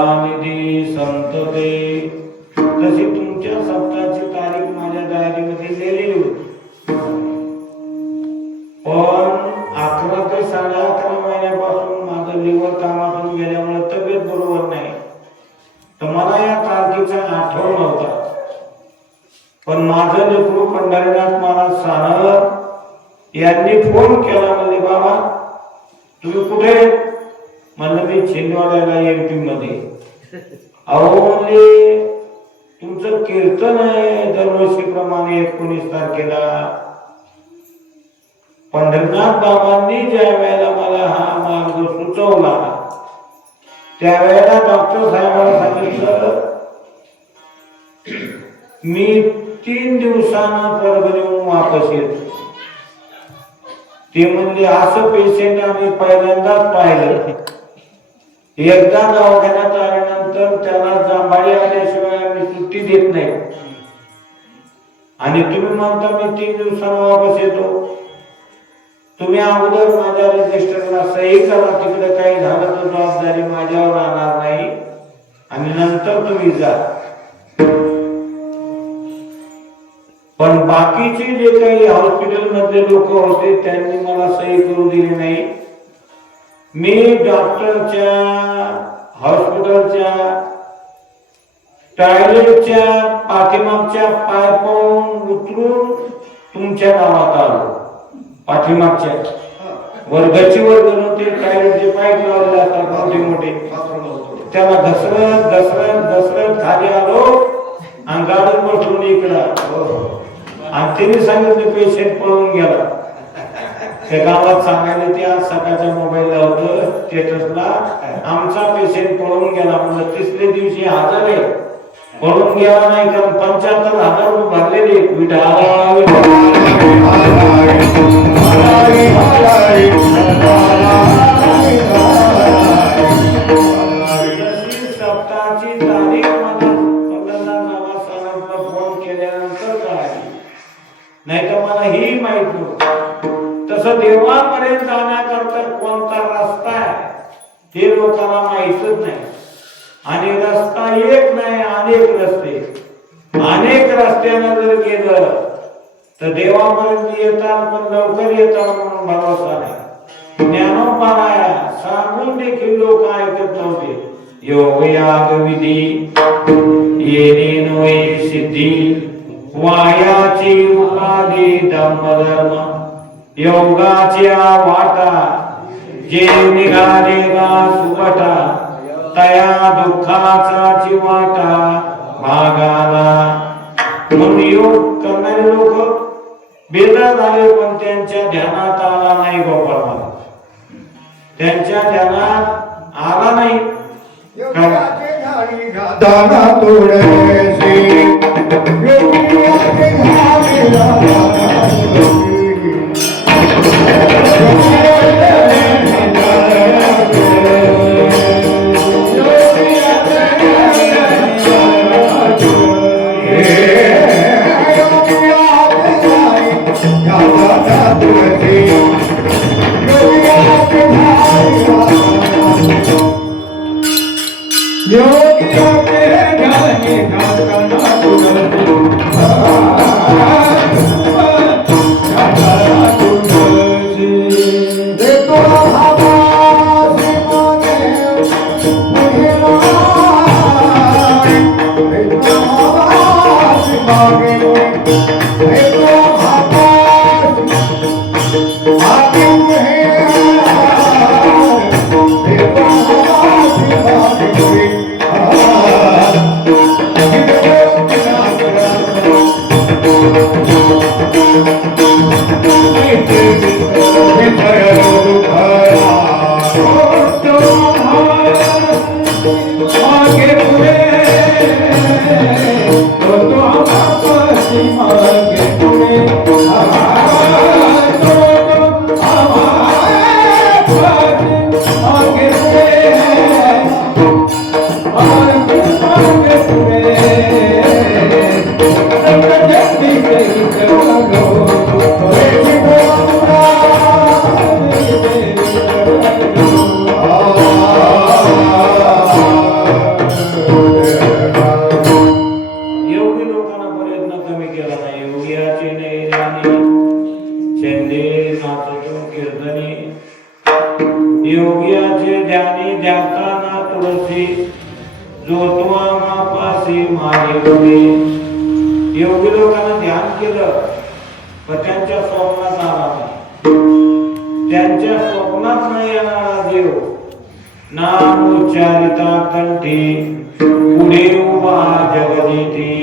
दयानिधी संतते. तशी तुमच्या सप्ताहाची तारीख माझ्या डायरीमध्ये लिहिलेली होती, पण 11 ते 11.5 महिन्यापासून माझं लिव्हर कामातून गेल्यामुळे तब्येत बरोबर नाही, तर मला या तारखेचा आठवण नव्हता. पण माझं लेकरू पंढरीनाथ महाराज सानप यांनी फोन केला, म्हणजे बाबा तुम्ही कुठे? म्हणलं मी छिंदवाड्याला MP मध्ये. अहो म्हणजे तुमचं कीर्तन आहे दरवर्षीप्रमाणे 19 तारखेला. पंढरीनाथ बाबांनी ज्या वेळेला मला हा मार्ग सुचवला त्यावेळेला डॉक्टर साहेबांना सांगितलं मी 3 दिवसांना परभणीहून वापस येतो. ते म्हणजे असं पेशंट आम्ही पहिल्यांदाच पाहिलं. एकदा दवाखान्यात आल्यानंतर त्याला जांभाळी आल्याशिवाय आम्ही सुट्टी देत नाही. आणि तुम्ही म्हणता मी 3 दिवसांना वापस येतो. तुम्ही अगोदर माझ्या रजिस्टरला सही करा, तिकडे काही झालं तर जबाबदारी माझ्यावर राहणार नाही, आणि नंतर तुम्ही जा. पण बाकीचे जे काही हॉस्पिटल मधले लोक होते त्यांनी मला सही करू दिली नाही. मी डॉक्टरच्या हॉस्पिटलच्या टॉयलेटच्या पाठीमागच्या पायपावरून उतरून तुमच्या गावात आलो. पाठीमागच्या गच्चीवर बनवते टॉयलेटचे पाईप लावलेले असतात मोठे मोठे, त्याला घसरत घसरत घसरत खाली आलो आणि गाडून बसलो इकडं. आणि तिने सांगितलं पेशंट पळून गेला. त्या गावात सांगायला ते आज सकाळच्या मोबाईलला होतं स्टेटसला, आमचा पेशंट पळून गेला. म्हणजे 3ऱ्या दिवशी हजर आहे, पळून गेला नाही, कारण 75,000 रुपये भरलेले. सप्ताहाची तारीख मला पंढरीनाथ साहेबांना फोन केल्यानंतर कळाली, नाही तर मला ही माहित नव्हतं. तसं देवापर्यंत जाण्याकरता कोणता रस्ता आहे हे लोकांना माहितच नाही. आणि रस्ता एक नाही, अनेक रस्ते. अनेक रस्त्यानं जर गेलं तर देवापर्यंत येतात, पण लवकर येतात म्हणून भरोसा नाही. ज्ञानोबाया सांगून देखील लोक ऐकत नव्हते. योग याग विधी येणे नव्हे सिद्धी, वायाची उपाधी धम्मधर्म. योगाच्या वाटा जे निघाले गा सुपटा, तया दुःखाचा वाटा भागाला. म्हणून योग करणारे लोक बेजार झाले, पण त्यांच्या ध्यानात आला नाही गोपाळ मला. त्यांच्या ध्यानात आला नाही. दाना तोडसे योगियाचे जो तुआ मापासी माझे गुणे. योगी लोकांना ध्यान केलं पण त्यांच्या स्वप्नात आला नाही. त्यांच्या स्वप्नात नाही येणारा देव नाम उच्चारिता कंठी पुढे उभा जगदेती.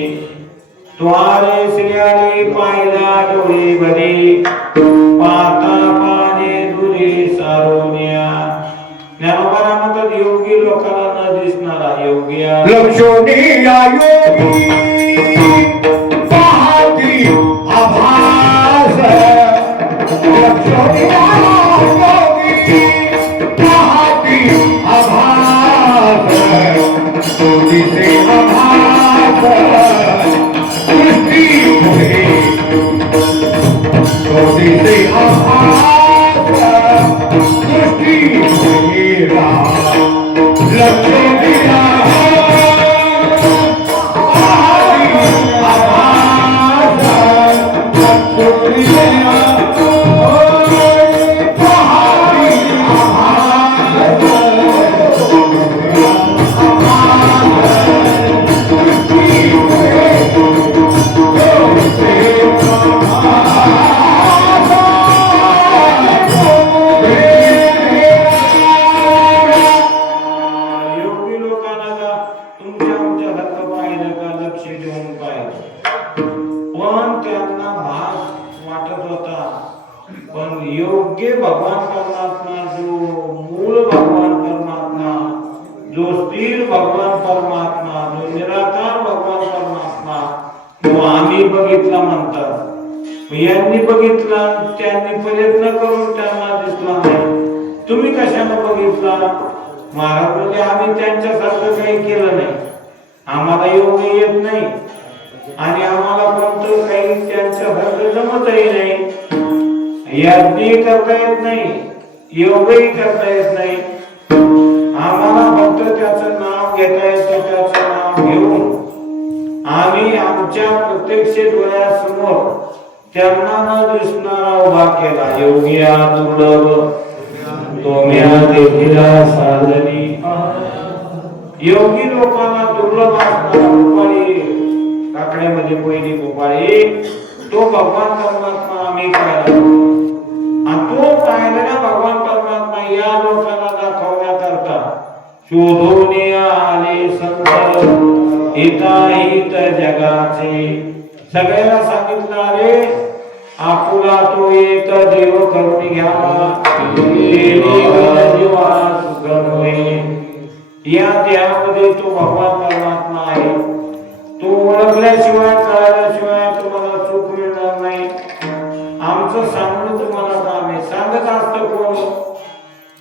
त्वारे श्रियाने पाहिला डोळे भरी पाता पाने दुरी सारोनिया. ज्ञानोबाला म्हणतात योगी लोकांना न दिसणारा योगी लक्षणी योगी पाहती आभास. लक्षणी योगी पाहती आभास. तुझे आभास दृष्टी पुढे. तुझे आभास दृष्टी पुढे. लक्षणी योग्य भगवान परमात्मा, जो मूल भगवान परमात्मा, जो स्थिर भगवान परमात्मा, जो निराकार भगवान परमात्मा, तो आम्ही बघितला म्हणतात. यांनी बघितला, त्यांनी प्रयत्न करून त्यांना दिसला नाही. तुम्ही कशाने बघितला? महाराज म्हणजे आम्ही त्यांच्यासारखं काही केलं नाही, आम्हाला योग येत नाही आणि आम्हाला कोणतं काही त्यांच्यासारखं जमतही नाही. यज्ञ करता येत नाही, योगही करता येत नाही. आम्हाला फक्त त्याचं नाव घेता येतं. त्याचं नाव घेऊन आम्ही आमच्या प्रत्यक्ष डोळ्यासमोर त्यांना न दिसणारा उभा केला. योगिया दुर्लभ तोम्या देखीला साधनी. योगी लोकांना दुर्लभ असणारा गोपाळी, काकड्यामध्ये पहिली गोपाळी, तो भगवान परमात्मा आम्ही पाहिला. आणि तो पाहिलेला भगवान परमात्मा या लोकांना दाखवण्याकरता शोधून आले संत हिताहित जगाचे. सगळ्याला सांगितलं रे आपुला तो एक देव करून घ्यावा, या देहामध्ये तो भगवान परमात्मा आहे. तो ओळखल्याशिवाय कळल्याशिवाय तुम्हाला सुख मिळणार नाही. आमचं सांगणं तुम्हाला काम आहे. सांगत असतं कोण?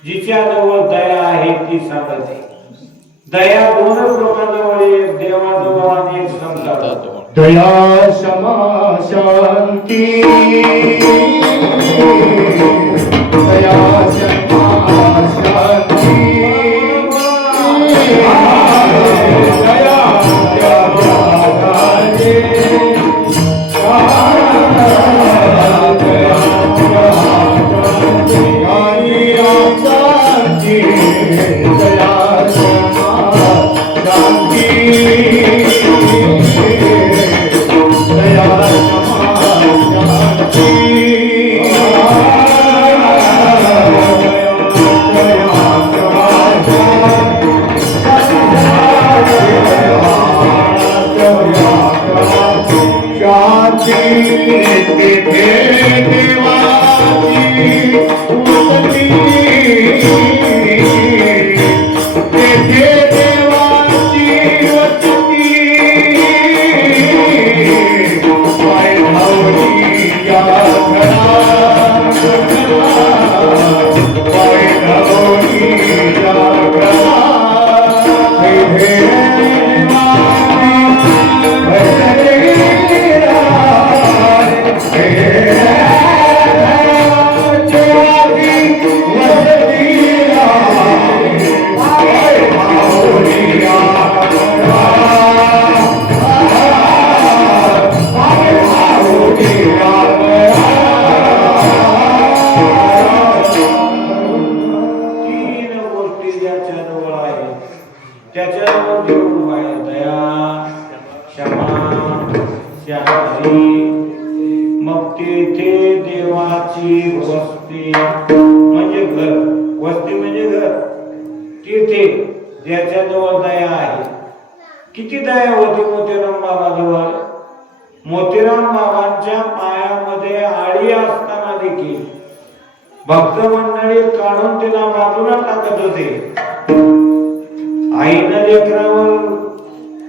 जिच्या जवळ दया आहे ती सांगते. दया दोनच लोकांजवळ, एक देवाजवळ आणि एक संतांजवळ. दया क्षमा शांती. दया क्षमा शांती. दया त्याच्यावर हरी. मग तेथे देवाची वस्ती म्हणजे घर, वस्ती म्हणजे घर. तिथे ज्याच्याजवळ दया आहे. किती दया होती मोतीराम बाबाजवळ. मोतीराम बाबांच्या पायामध्ये आळी असताना देखील भक्त मंडळी काढून तिला बाजूला टाकत होते. आईनं लेकरावर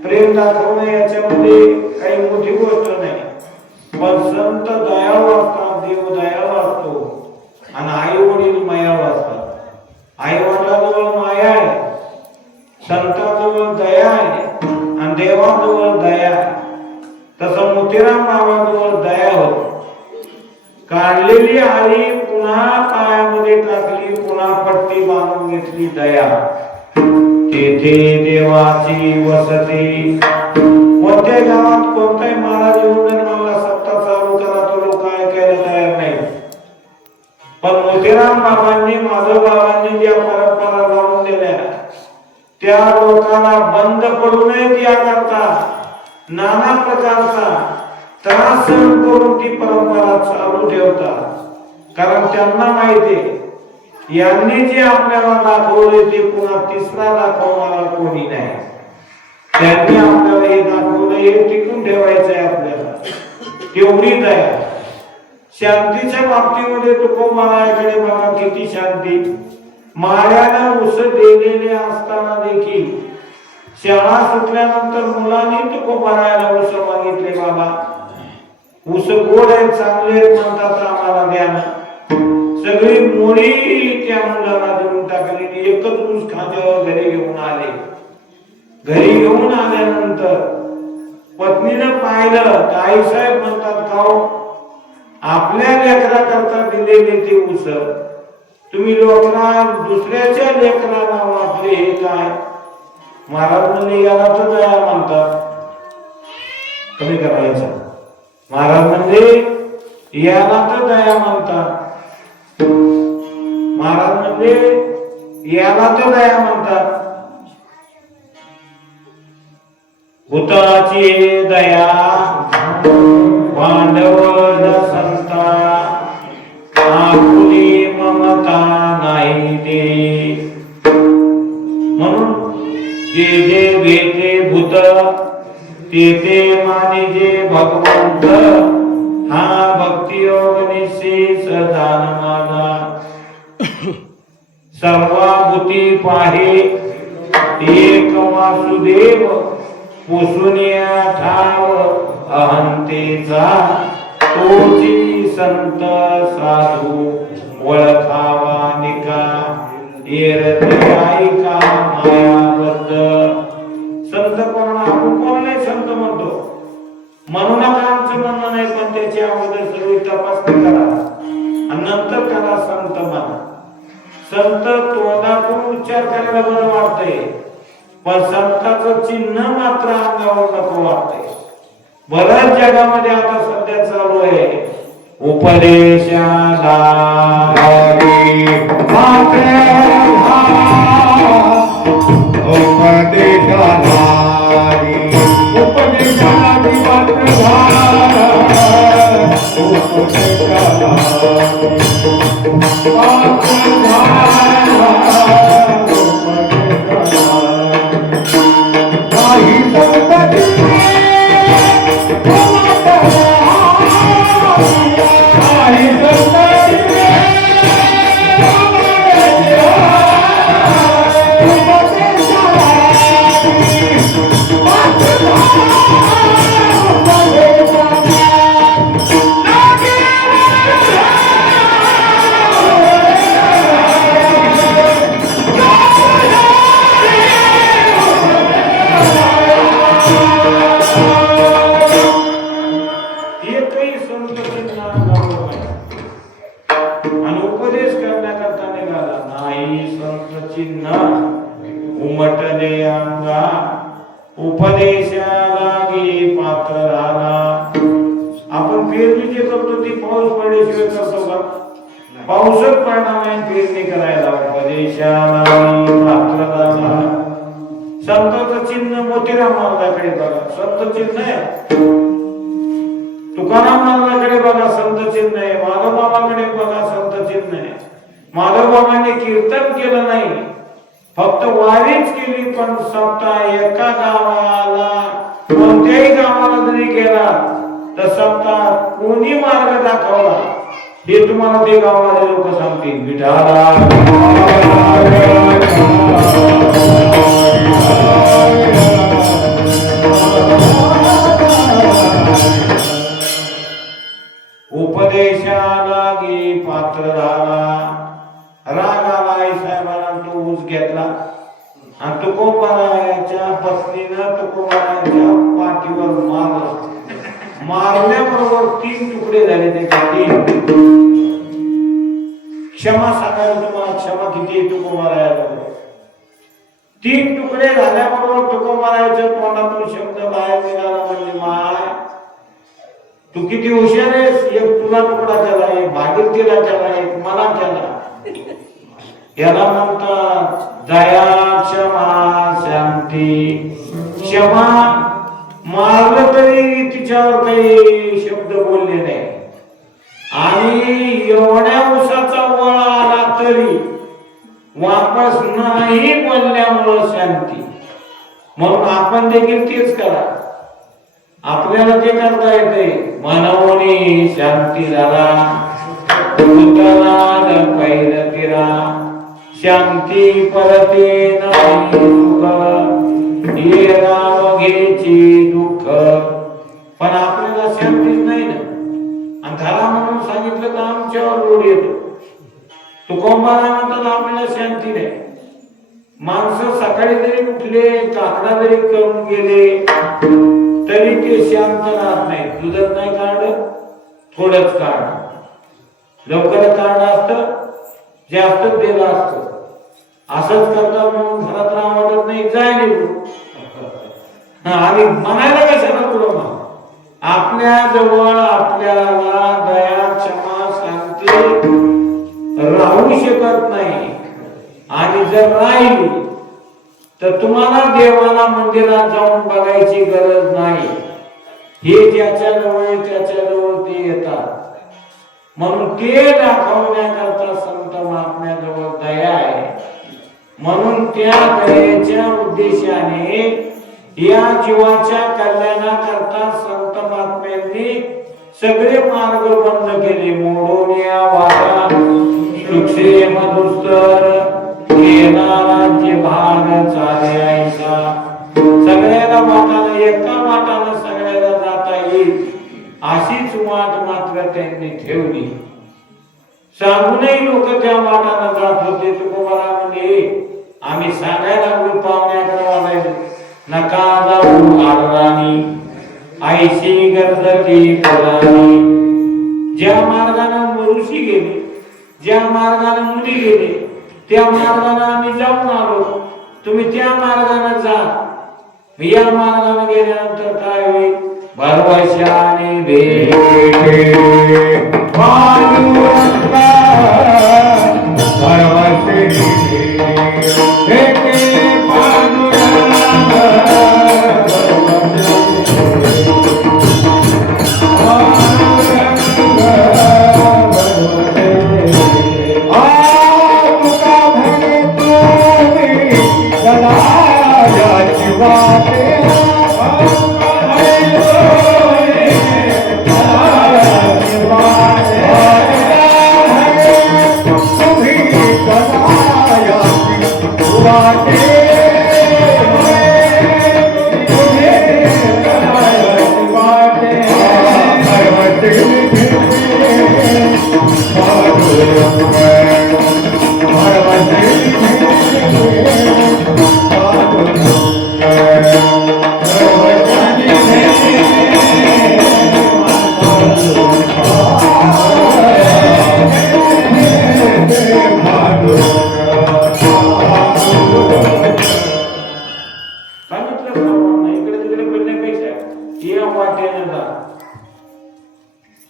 प्रेम दाखवणं याच्यामध्ये काही मोठी गोष्ट नाही, पण संत दयाळू असतात, देव दयाळू असतो आणि आई वडील मायाळू असतात. आई वडिलांजवळ माया आहे, संतांजवळ दया आहे आणि देवाजवळ दया आहे. तसं मोतीराम बाबाजवळ दया होती. काढलेली आळी पुन्हा पायामध्ये टाकली, पुन्हा पट्टी बांधून घेतली. दया. तेथे देवाची वसती. कोणत्या गावात कोणताही महाराज येऊन जर मला सत्ता चालू करा तो लोक ऐकायला तयार नाही. पण मोतीराम बाबांनी, माधव बाबांनी ज्या परंपरा लावून दिल्या त्या लोकांना बंद पडू नयेत याकरता नाना प्रकारचा त्रास सहन करून ती परंपरा चालू ठेवतात. कारण त्यांना माहिती यांनी जे आपल्याला दाखवले ते पुन्हा तिसरा दाखवणारा कोणी नाही. त्यांनी आपल्याला हे दाखवलं, हे टिकून ठेवायचं आहे आपल्याला. तेवढी दया. शांतीच्या बाबतीमध्ये तुकोबारायाकडे बघा किती शांती. माळ्याला उस दिलेले असताना देखील शाळा सुटल्यानंतर मुलांनी तुकोबारायाला उस मागितले. बाबा ऊस गोड आहे, चांगले म्हणतात, आम्हाला द्या ना. सगळी मोळी त्या मुलाला देऊन टाकली. एकच ऊस खांद्यावर घरी घेऊन आले. घरी घेऊन आल्यानंतर पत्नीनं पाहिलं. आई साहेब म्हणतात, खाओ आपल्या लेकराकरता दिलेले ते ऊस तुम्ही लोकांना दुसऱ्याच्या लेकरांना वाटले, हे काय? महाराज म्हणजे याला तर दया म्हणतात. कमी करायचं. महाराज म्हणजे याला तर दया म्हणतात. महाराज म्हणजे याला तर दया म्हणतात. भूताची दया भांडवल संता आपुली ममता नाही दे. म्हणून जे जे भेटे भूत ते ते मानिजे भगवंत. हा भक्ती योग निश्चय सदान माझा. सर्वाभूती पाहे एक वासुदेव. पुसुनिया ठाव अहंतेचा. तोची संत साधू ओळखावा निका. येरते ऐका मायाबद्ध. संत कोण? आपण कोण नाही संत म्हणतो म्हणू नका, आमचं म्हणणं नाही, पण त्याची अगोदर सगळी तपासणी करा आणि नंतर त्याला संत म्हणा. संत तोंडातून उच्चार करायला बरं वाटतंय, पण संताचं चिन्ह मात्र अंगावर नको वाटतंय. बऱ्याच जगामध्ये आता सध्या चालू आहे उपदेशाला उपदेशालागी पात्र राहणा. आपण पेरणी जे करतो ती पाऊस पडल्याशिवाय करतो का? पाऊसच पडणार नाही पेरणी करायला. उपदेशालागी पात्र राहणा. संताचं चिन्ह मोतीराम महाराजांकडे बघा. संत चिन्ह आहे तुकाराम महाराजांकडे बघा संत चिन्ह आहे, माधवबाबांकडे बघा संत चिन्ह आहे. माधवबाबांनी कीर्तन केलं नाही, फक्त वारीच केली, पण सप्ताह एका गावाला कोणत्याही गावाला जरी गेला तर सप्ताह कोणी मार्ग दाखवला हे तुम्हाला ते गावाले लोक सांगतील. विठाला उपदेशाला गे पात्र झाला, राग आला आई साहेबांना, तो ऊस घेतला आणि तुकोबाराच्या पत्नीनं तुकोबाराच्या पाठीवर मारला. मारल्याबरोबर 3 तुकडे झाले त्याचे. क्षमा सांगायला तुम्हाला, क्षमा किती आहे तुकोबारायला? 3 तुकडे झाल्याबरोबर तुकोबारायच्या तोंडातून शब्द बाहेर निघाला, म्हणजे माय तू किती हुशार आहेस, एक तुला तुकडा केला, एक भागीरथीला केला, एक मला केला. याला म्हणतात दया, क्षमा, शांती. क्षमा, मारलं तरी तिच्यावर काही शब्द बोलले नाही, आणि एवढ्या उसाचा वळ आला तरी वापस नाही बोलल्यामुळं शांती. म्हणून आपण देखील तेच करा, आपल्याला ते करता येते. मनवणी शांती झाला, पैर फिरा, शांती परते नाही सुख, ये राम घ्यायची दुःख. पण आपल्याला शांतीच नाही ना, आणि झाला म्हणून सांगितलं तर आमच्यावर लोड येतो. तुकोबारा म्हणतात आपल्याला शांती नाही. माणसं सकाळी जरी उठले, काकडा जरी करून गेले तरी ते शांत राहत नाही. दुधच नाही काढलं, थोडंच काढ, लवकर काढलं असतं, जास्तच दिलं असतं. असंच करता म्हणून घरात राहा वाटत नाही, जाय निघून. आणि म्हणायला कशाला पुढं? मग आपल्या जवळ आपल्याला दया, क्षमा, शांती राहू शकत नाही, आणि जर राहिली तर तुम्हाला देवाला मंदिरात जाऊन बघायची गरज नाही. हे त्याच्याजवळ ते येतात. म्हणून ते दाखवण्याकरता संत महात्म्याजवळ दया आहे. म्हणून त्या दयेच्या उद्देशाने या जीवाच्या कल्याणाकरता संत महात्म्यांनी सगळे मार्ग बंद केले. मोडोनिया वाटा सुक्षे मधुस्तर, केला राज्य भाग चाले ऐसा. सगळ्याला वाटाला, एका वाटाला सगळ्याला जाता येईल अशीच वाट मात्र त्यांनी ठेवली. सांगूनही लोक त्या वाटाला जात होते. तुकोबारा म्हणजे आम्ही सांगायला लागलो पाहुण्याकडे, नका जाऊ आडराणी, आईशी गर्द की फुलानी. ज्या मार्गाने ऋषी गेले, ज्या मार्गाने मुली गेले, त्या मार्गाने आम्ही जाऊन आलो, तुम्ही त्या मार्गाने जा. या मार्गाने गेल्यानंतर काय होईल? भरवशाने भेटे पांडुरंगा, भरवशाने भेटे पांडुरंगा,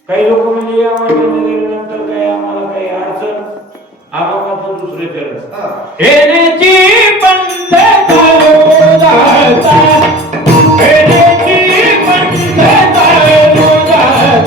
काही लोक म्हणजे या वाटेने गेल्यानंतर काय आम्हाला काही अडचण आबापासून दुसरे करत हेनेची पंथ चालू जाता, हेनेची पंथ चालू जाता.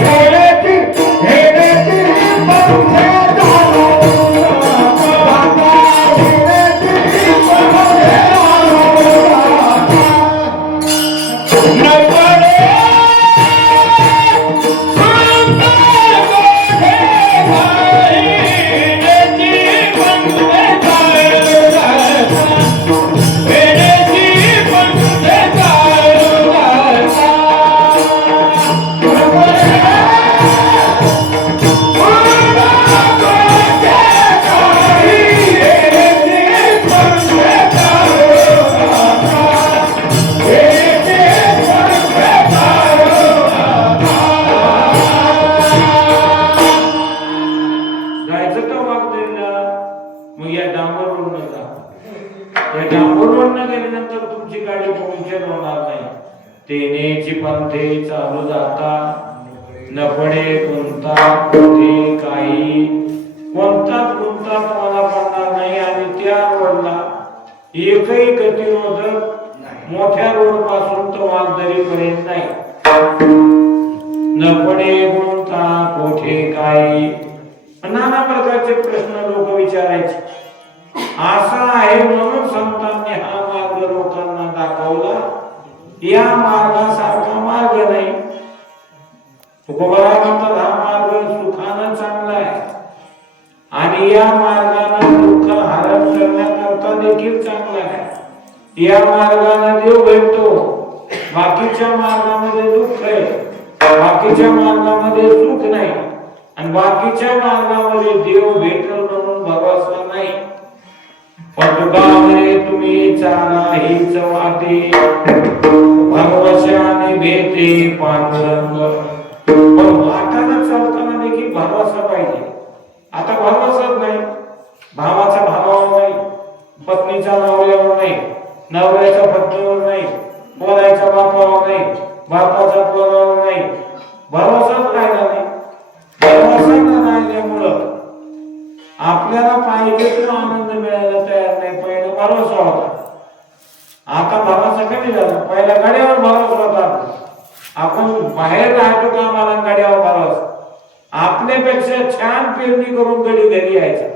नाही. तेनेची पंथे चालू जाता न पडे कोणता कोठे काही कोणताच गुंता तुम्हाला पडणार नाही. आणि त्या रोडला एकही गतिरोधक मोठ्या रोड पासून तो वागदरीपर्यंत नाही. न पडे कोणता कोठे काही नाना प्रकारचे प्रश्न लोक विचारायचे. असा आहे म्हणून संतांनी हा मार्ग लोकांना दाखवला. या मार्गासारखा मार्ग नाही. तुकोबरा म्हणतात हा मार्ग सुखानं चांगला आहे आणि या मार्गाने दुःख हरण करण्याकरता देखील चांगला आहे. या मार्गाने देव भेटतो. बाकीच्या मार्गामध्ये दुःख आहे, बाकीच्या मार्गामध्ये सुख नाही आणि बाकीच्या मार्गामध्ये देव भेटल म्हणून भरोसा नाही. पटुकामध्ये तुम्ही चाला हीच वाटे भरवशाने भेटे पांडुरंग. पण वाटाला चालताना देखील भरवसा पाहिजे. आता भरवसाच नाही. भावाचा भावावर नाही, पत्नीचा नवऱ्यावर नाही, नवऱ्याच्या पत्नीवर नाही, पोराच्या बापावर नाही, बापाच्या पोरावर नाही. भरवसाच राहिला नाही. भरवसा न राहिल्यामुळं आपल्याला पाहिजे तो आनंद मिळायला तयार नाही. पहिला भरोसा होता, आता भरोसा कमी झाला. पहिला गाड्यावर भरोसा होता. आपण बाहेर राहतो कामाला गाड्यावर भरोसा. आपल्यापेक्षा छान पेरणी करून गडी घरी यायचा.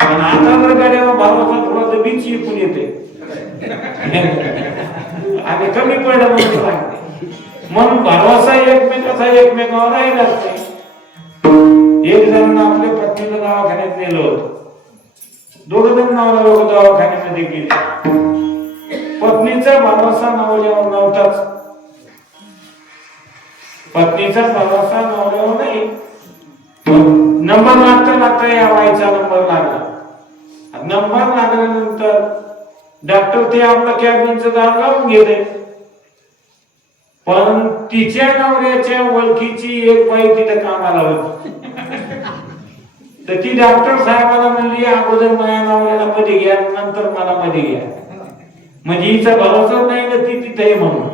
पण आता जर गाड्यावर भरोसा थोडा बीच विकून येते आणि कमी पडलं म्हणून सांगते. म्हणून भरोसा एकमेकावर राहिलाच नाही. एक जण आपल्या पत्नीला दवाखान्यात नेलं होतं. दोघ जण नवरा लोक दवाखान्यामध्ये गेले. पत्नीचा भरोसा नवऱ्यावर नव्हताच. पत्नीचा भरोसा नवऱ्यावर नाही. नंबर लागता या बाईचा नंबर लागला. नंबर लागल्यानंतर डॉक्टर ते आपलं कॅबिनचं दार लावून गेले. पण तिच्या नवऱ्याच्या ओळखीची एक बाई तिथे कामाला होती. तर ती डॉक्टर साहेबाला म्हणली अगोदर माझ्या नवऱ्याला मध्ये घ्या नंतर मला मध्ये घ्या. म्हणजे हिचा भरोसा नाही ना ती तिथे म्हणून.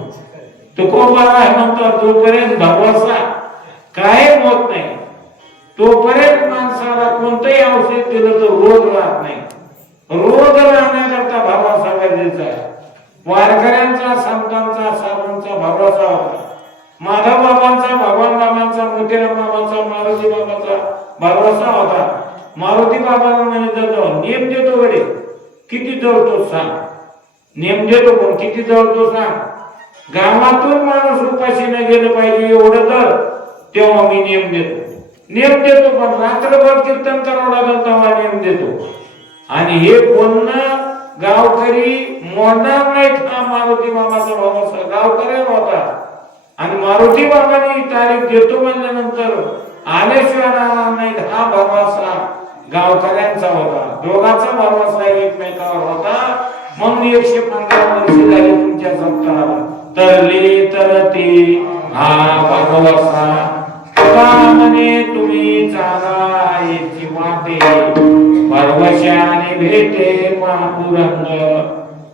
तो कोबारा आहे म्हणतो जोपर्यंत भरोसा कायम होत नाही तोपर्यंत माणसाला कोणतंही औषध दिलं तर रोग राहत नाही. रोग राहण्याकरता भरोसा गरजेचा आहे. वारकऱ्यांचा, संतांचा, साधूंचा भरोसा होता. माधव बाबांचा, भगवान बाबांचा, मोतीराम बाबांचा, मारुती बाबांचा भरोसा होता. मारुती बाबांना म्हणे नेम देतो गडे किती जळतो सांग. नेम देतो पण किती जळतो सांग. गावातून माणूस उपाशी न गेलं पाहिजे एवढं तर तेव्हा मी नेम देतो. नेम देतो पण रात्रभर कीर्तन करावं लागेल तेव्हा नेम देतो. आणि हे बोलणं गावकरी मोडणार नाहीत. हा मारुती बाबाचा भरोसा गावकऱ्यांवर होता. आणि मारुती बाबांनी तारीख देतो म्हणल्यानंतर आल्याशिवाय राहणार नाहीत. हा भरोसा गावकऱ्यांचा होता. दोघांचा भरोसा एकमेकावर होता. म्हणून 115 वर्ष झाली तुमच्या सप्ताहाला तरली तरती हा भरोसा. म्हणे तुम्ही चाला याची वाटे भरवशाने भेटे पांडुरंग.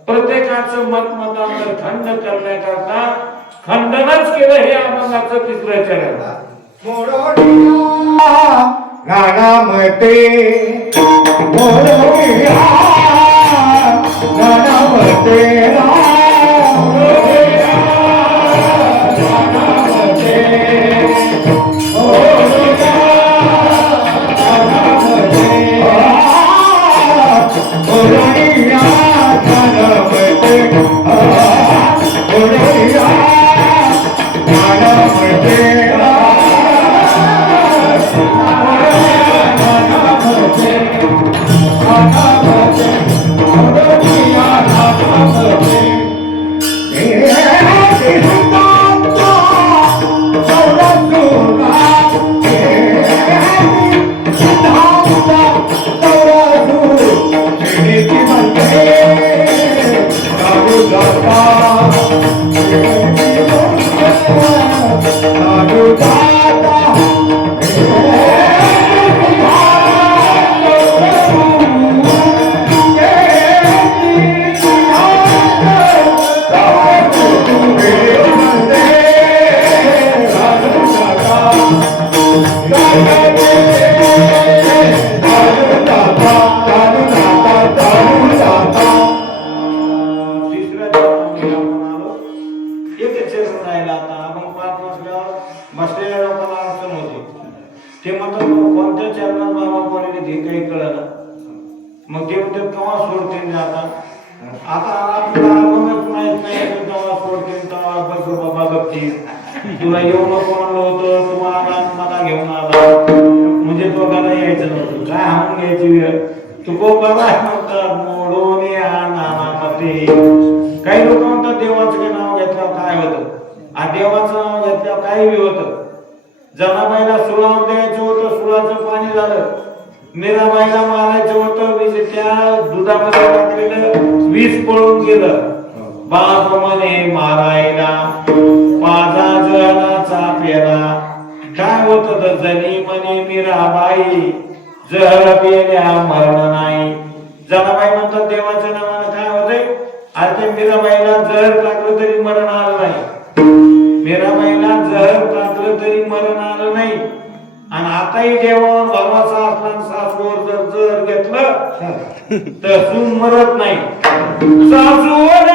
प्रत्येकाचं मतमतांतर खंड करण्याकरता खंडनच केलं. हे अभंगाचं तिसरं चरण. नानामते आमच्या चरणात बाबा कोणी ते काही कळलं. मग ते म्हणतात केव्हा सोडतील आता. आता आपल्याला अनुभवच माहित नाही केव्हा सोडतील तेव्हा बस बाबा गप्ती. तुला येऊ नको म्हणलं होतं, तू आला मला घेऊन आला म्हणजे तो गाणं यायचं नव्हतं. काय हाणून घ्यायची वेळ. तू बाबा म्हणतात मोडून या नानामध्ये. काही लोक म्हणतात देवाचं नाव घेतल्यावर काय होतं. देवाचं नाव घेतल्यावर काही बी होतं. जनाबाईला सुळावून द्यायचं होतं, सुळाचं पाणी झालं. मीराबाईला मारायचं होतं, त्या दुधामध्ये टाकलेलं विष पळून गेलं. बाप म्हणे मारायला माझा जनाचा पेला. काय होत जनी म्हणे मीराबाई जहर पेल्या मरण नाही. जनाबाई म्हणतात देवाच्या नावानं काय होतंय. अरे ते मीराबाईला जहर टाकलं तरी मरण आलं नाही. मीराबाईला जहर टाकलं तरी मरण आलं नाही. आणि आताही देवावर भरवसा असला सासूवर जर जहर घेतलं तर सून मरत नाही. सासूवर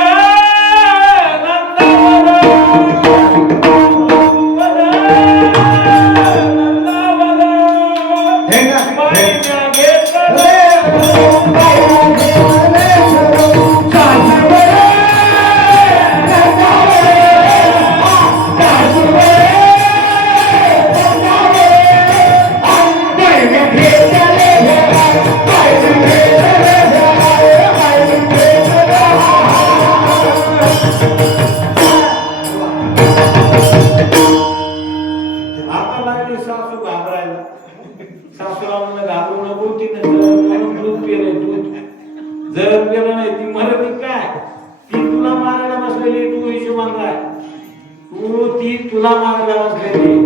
तुला मारायला बसलेली.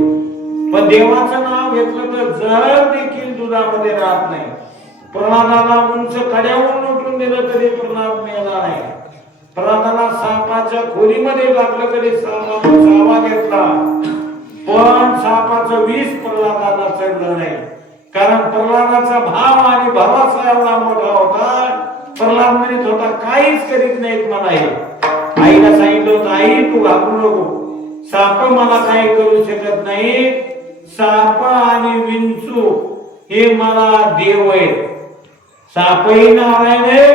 पण देवाचं नाव घेतलं तर जहर देखील दुधामध्ये राहत नाही. प्रल्हादाला उंच कड्यावरून उठून दिलं तरी प्रल्हाद मेला नाही. प्रल्हादाला सापाच्या खोलीमध्ये टाकलं तरी सापाचा चावा घेतला पण सापाचं विष प्रल्हादाला चढलं नाही. कारण प्रल्हादाचा भाव आणि भरोसा एवढा मोठा होता. प्रल्हाद म्हणत होता काहीच करीत नाहीत मला. हे आईला सांगितलं होतं आई तू घाबरू नको, साप मला काही करू शकत नाही. साप आणि विंचू हे मला देव आहे. सापही नारायण आहे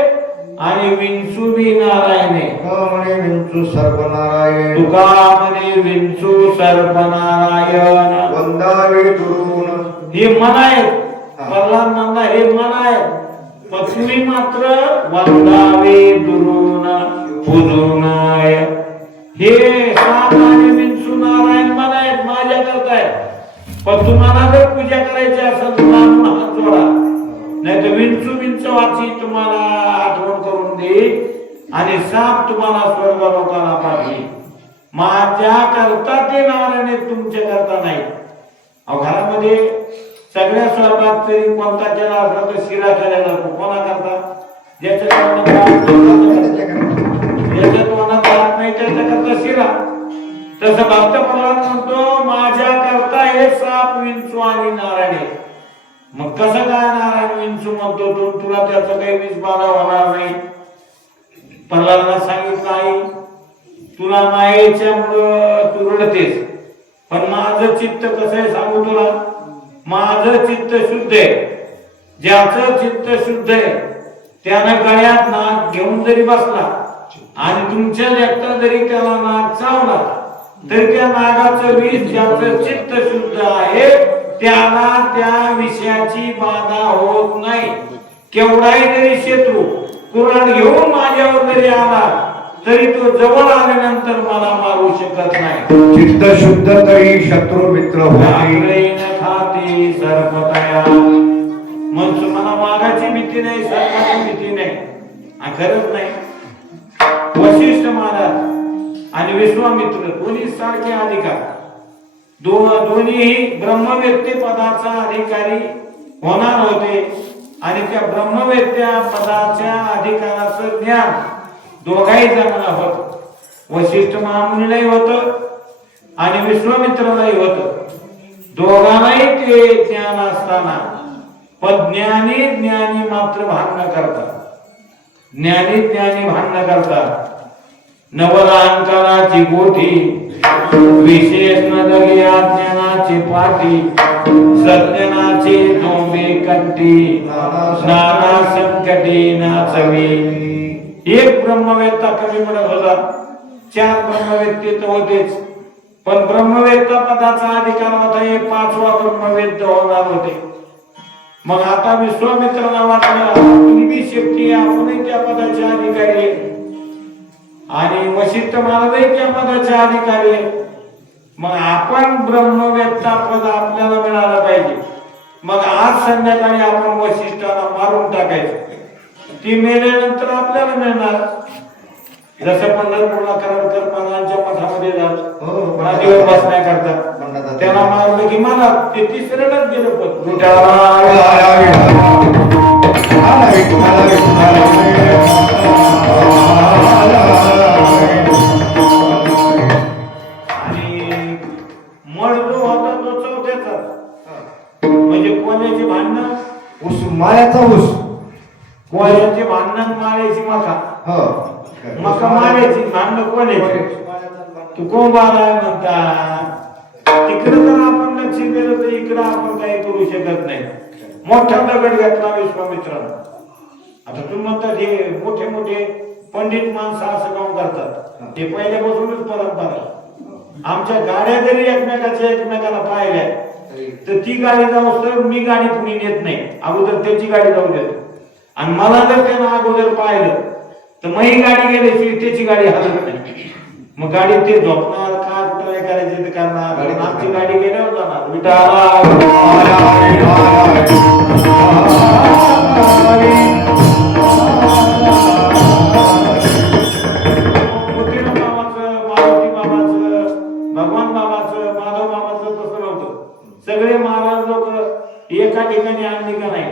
आणि विंचू बी नारायण आहे. म्हणे विंचू सर्वनारायण. तुका म्हणे विंचू सर्वनारायण. वंदावे दुरून हे मन आहेत. प्रल्हाद म्हणला हे मन आहेत. पण तुम्ही मात्र वंदावे दुरून पूजून हे साप आणि विंचू नारायण म्हणायत माझ्या करतायत. पण तुम्हाला जर पूजा करायची असेल तुम्हाला हात जोडा. नाही तर विंचू वाची तुम्हाला आठवण करून दे आणि साप तुम्हाला स्वर्ग लोकाला पाठवी. माझ्या करता ते नारायण आहेत, तुमच्या करता नाही. घरामध्ये सगळ्या स्वयंपाक तरी कोणता केला असला तर शिरा केलेला जातो. कोणा करता ज्याच्या तोंडात राहत नाही त्याच्या करता शिरा. तसं भक्त प्रल्हाद म्हणतो माझ्या करता हे साप विंचू आणि नारायण. मग कसं काय नारायण विंचू म्हणतो तो. तुला त्याचं काही विष बाधा होणार नाही. प्रल्हादाला सांगितलं आई तुला मायेच्यामुळं तू रडतेस पण माझं चित्त कसं आहे सांगू तुला. माझं चित्त शुद्ध आहे. ज्याचं चित्त शुद्ध आहे त्यानं गळ्यात नाग घेऊन जरी बसला आणि तुमच्या लेकटा जरी त्याला नाग चावला तरी त्या नागाचं विष ज्याचं चित्त शुद्ध आहे त्याला त्या विषयाची बाधा होत नाही. केवढाही जरी शत्रू कुऱ्हाड घेऊन माझ्यावर जरी आला तरी तो जवळ आल्यानंतर मला मारू शकत नाही. चित्त शुद्ध तरी शत्रू मित्र होते. खाती सर्पतया. मग मला मागाची भीती नाही, सर्पाची भीती नाही. खरंच नाही. वशिष्ठ महाराज आणि विश्वामित्र दोन्ही सारखे अधिकार. दोन्ही ब्रह्मवेत्ते पदाचा अधिकारी होणार होते आणि त्या ब्रह्मवेत्त्या पदाच्या अधिकाराचं ज्ञान दोघाही जणांना होत. वशिष्ठ महामुनीलाही होत आणि विश्वामित्रालाही होत. दोघांनाही ते ज्ञान असताना पण ज्ञानी मात्र भांडण करतात. ज्ञानी भांडण करतात. नवरांकाराची गोठी विशेष न जगे अज्ञानाची पाठी. सज्ञानाचे दोन शोभे कंठी नाना संकटी नाचवी. एक ब्रह्मवेत्ता कमी म्हणत होता, 4 ब्रह्मवेत्ते तर होतेच, पण ब्रह्मवेत्ता पदाचा अधिकार होता, हे 5वा ब्रह्मवेत्ता होणार होते. मग आता विश्वामित्रांना वाटलं आपली बी शक्ती आहे, आपणही त्या पदाचे अधिकारी आहे आणि वशिष्ठ महाराजही त्या पदाचे अधिकारी आहे. मग आपण ब्रह्मवेत्ता पद आपल्याला मिळालं पाहिजे. मग आज संध्याकाळी आपण वशिष्ठाला मारून टाकायचं, ती मेल्यानंतर आपल्याला मिळणार. जसं पंढरपूरला कराडकर महाराजांच्या मठामध्ये झालं, नदीवर बसण्याकरता त्याला मारलं की मला ते तिसऱ्यालाच गेलं. पण आणि मळ जो होता तो चौथ्याचा, म्हणजे कोणाची भांडणं ऊस माळ्याचा ऊस कोणाची भांडणं मारायची मका, मका मारायची भांडणं कोणाची तू कोण बारा म्हणता. तिकडे जर आपण लक्ष दिलं तर इकडे आपण काही करू शकत नाही. मोठा दगड घेतला विश्वामित्रानं. आता तुम्ही म्हणतात हे मोठे मोठे पंडित माणसं असं काम करतात, ते पहिल्यापासूनच परंपरा. आमच्या गाड्या जरी एकमेकाला पाहिल्या तर ती गाडी जाऊ तर मी गाडी पुढे नेत नाही, अगोदर त्याची गाडी जाऊ देतो. आणि मला जर त्यानं अगोदर पाहिलं तर मग ही गाडी गेल्याची त्याची गाडी हलत नाही. मग गाडी ते झोपणार का कुठे करायचे ते करणार, आमची गाडी गेल्यावर जाणार. भगवान बाबाचं माधव बाबाचं तसं नव्हतं. सगळे महाराज लोक एका ठिकाणी आणले का नाही,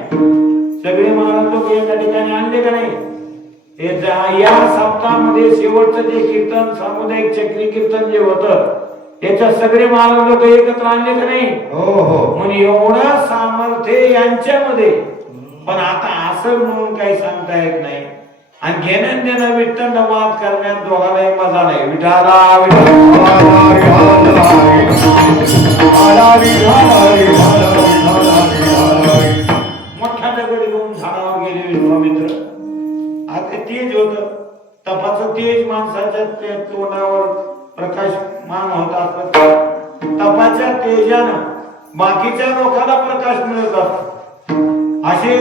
सगळे महाराज लोक एका ठिकाणी आणले का नाही. या सप्ताहामध्ये शेवटचं जे कीर्तन सामुदायिक चक्री कीर्तन जे होतं त्याच्यात सगळे महाराज लोक एकत्र आणले का नाही. म्हणून एवढं सामर्थ्य यांच्यामध्ये. पण आता असं म्हणून काही सांगता येत नाही. आणि घेणं देणं विठ्ठल वाद करण्यात दोघांनाही मजा नाही. मोठा दगड घेऊन झाडावर गेले विश्वामित्र. आता तेज होत, तपाचं तेज माणसाच्या तोंडावर प्रकाशमान होत असत. तपाच्या तेजानं बाकीच्या लोकांना प्रकाश मिळत असतो. असे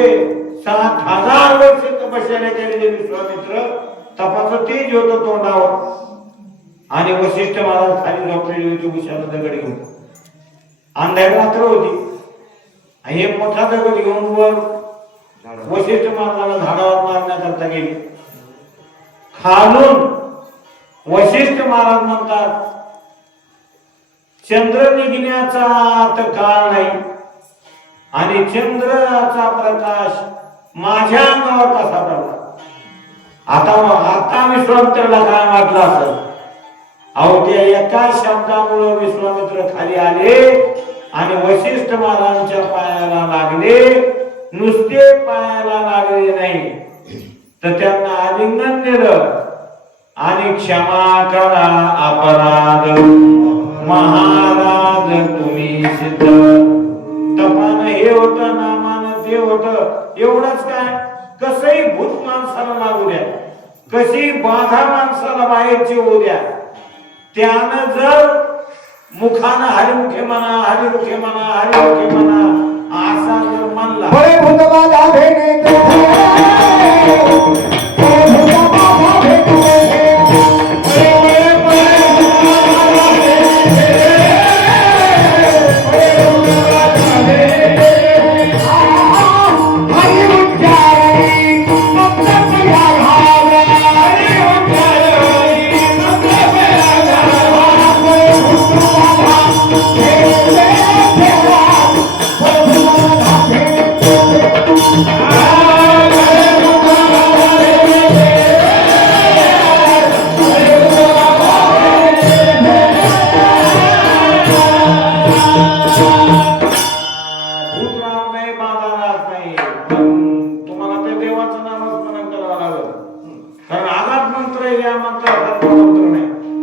7,000 वर्ष तपश्चर्या केलेले विश्वामित्र, तपाचं तेज होतं तोंडावर. आणि वशिष्ठ महाराज खाली झोपलेली होती उशाला दगड घेऊन. अंधार रात्र होती. हे मोठा दगड घेऊन वर वशिष्ठ महाराजाला झाडावर मारण्याकरता गेले. खालून वशिष्ठ महाराज म्हणतात चंद्र निघण्याचा आता काळ नाही आणि चंद्राचा प्रकाश माझ्या अंगावर कसा पडला. आता विश्वामित्राला काय वाटलं असं. अहो त्या एका शब्दामुळे विश्वामित्र खाली आले आणि वशिष्ठ महाराजांच्या पायाला लागले. नुसते पायाला लागले नाही तर त्यांना आलिंगन दिलं आणि क्षमा करा अपराध महाराज तुम्ही सिद्ध. तपानं हे होतं, नामानं ते होतं. एवढंच काय, कसही भूत माणसाला लागू द्या, कशी बाधा माणसाला बाहेरची होऊ द्या, त्यानं जर मुखानं हरिमुखे म्हणा हरिमुखे म्हणा हरिमुखे म्हणा असा जर म्हणला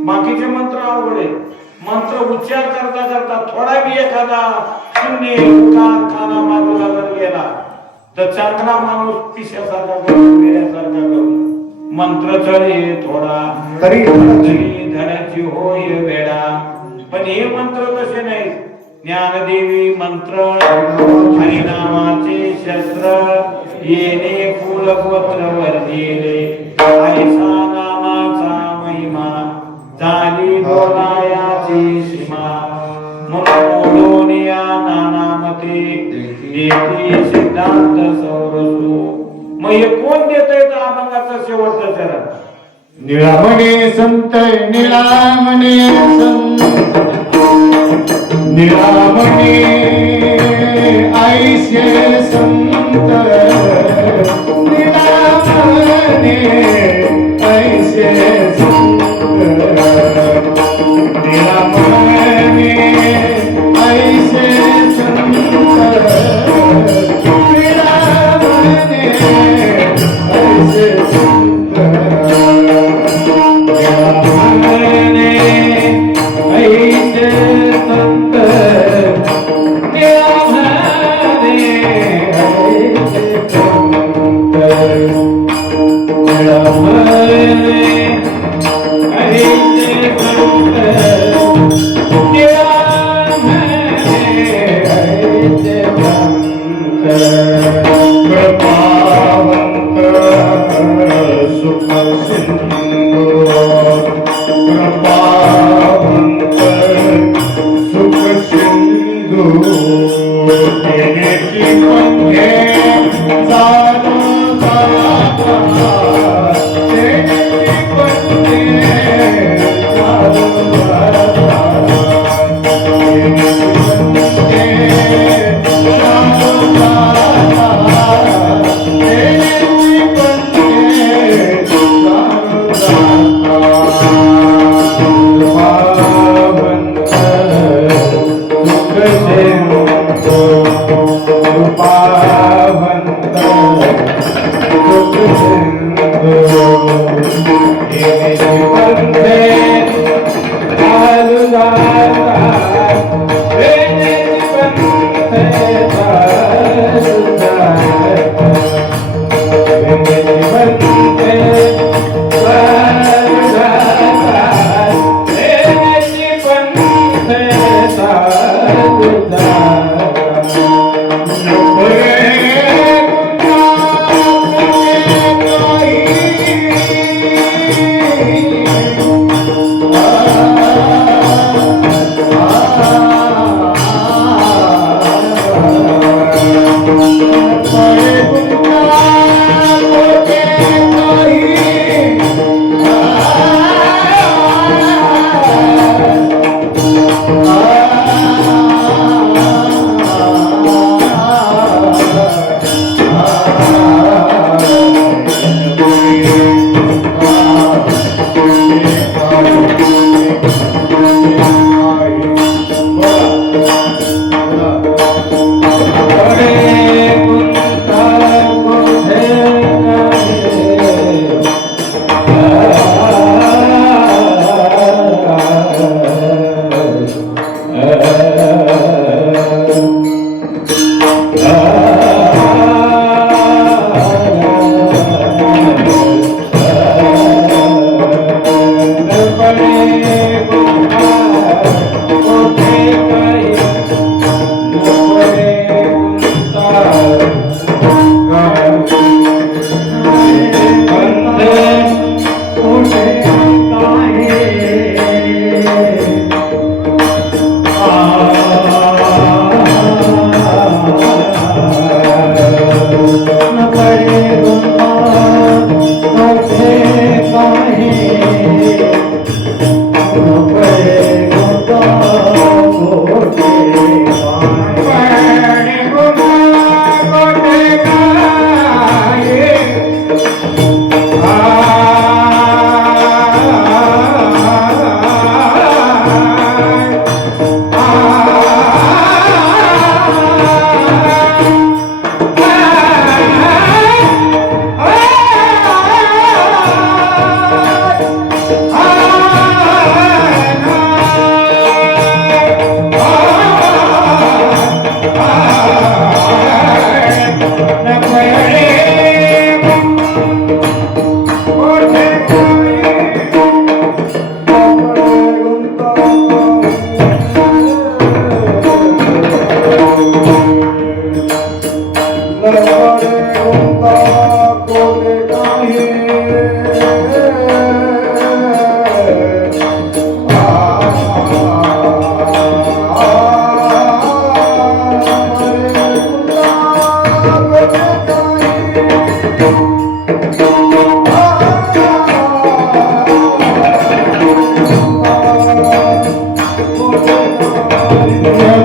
बाकीचे मंत्र अवघड आहे. मंत्र उच्चार करता करता थोडा बी एखादा शून्य काना बाजूला जर गेला तर चांगला माणूस पिशासारखा करून वेड्यासारखा करून मंत्र चढे थोडा तरी तरी धडाची होय वेडा. पण हे मंत्र तसे नाही. ज्ञानदेवी मंत्र हरिनामाचे शस्त्र येणे कुल गोत्र वर्जिले ऐसा नामाचा महिमा झाली बोलायाची सीमा. मनोडोनिया नानामते देते सिद्धांत सौरसू. मग हे कोण देतंय तर अभंगाचा शेवटचा चरण. निळामणे संत निळामणे संत निळामणे ऐसे संत निळामणे ऐसे संत निळामणे ऐसे संत निळामणे ऐसे संत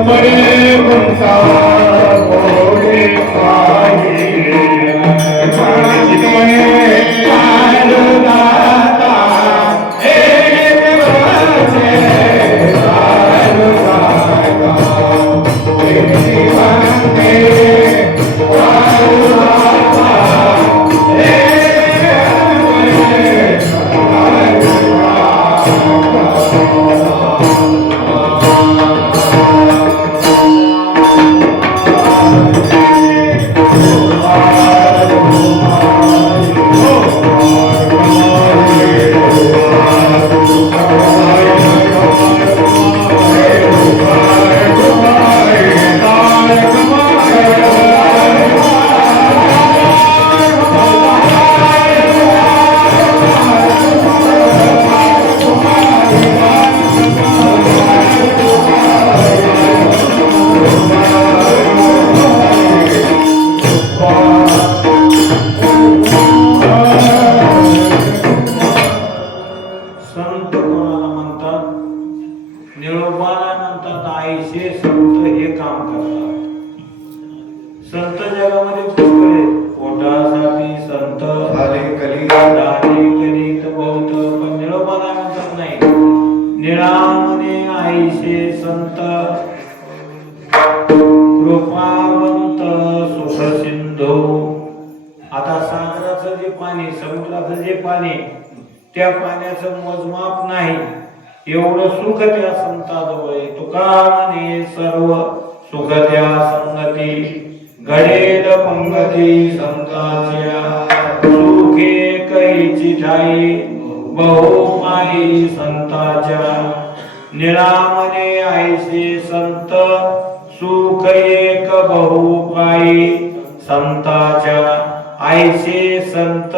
परे गुंता मोरे पाही संत कोणाला म्हणतात? निळोबाला म्हणतात आईचे संत हे काम करतात. संत जगामध्ये पुष्कळ आहेत. पोटासाठी संत झाले कली झाले कलित बहुत, पण निळोबाला म्हणतात नाही. निळामने आईचे संत कृपावंत सुख सिंधू. आता सागराचं जे पाणी, समुद्राचं जे पाणी, त्या पाण्याचं मोजमाप नाही एवढं सुख त्या संताजवळ आहे. तुका म्हणे सर्व सुख त्या संगती, घडेल पंगती संताच्या. सुखे कैची ठाई बहु पायी संताच्या. निळामने आईसे संत सुख एक बहु पायी संताच्या. आईसे संत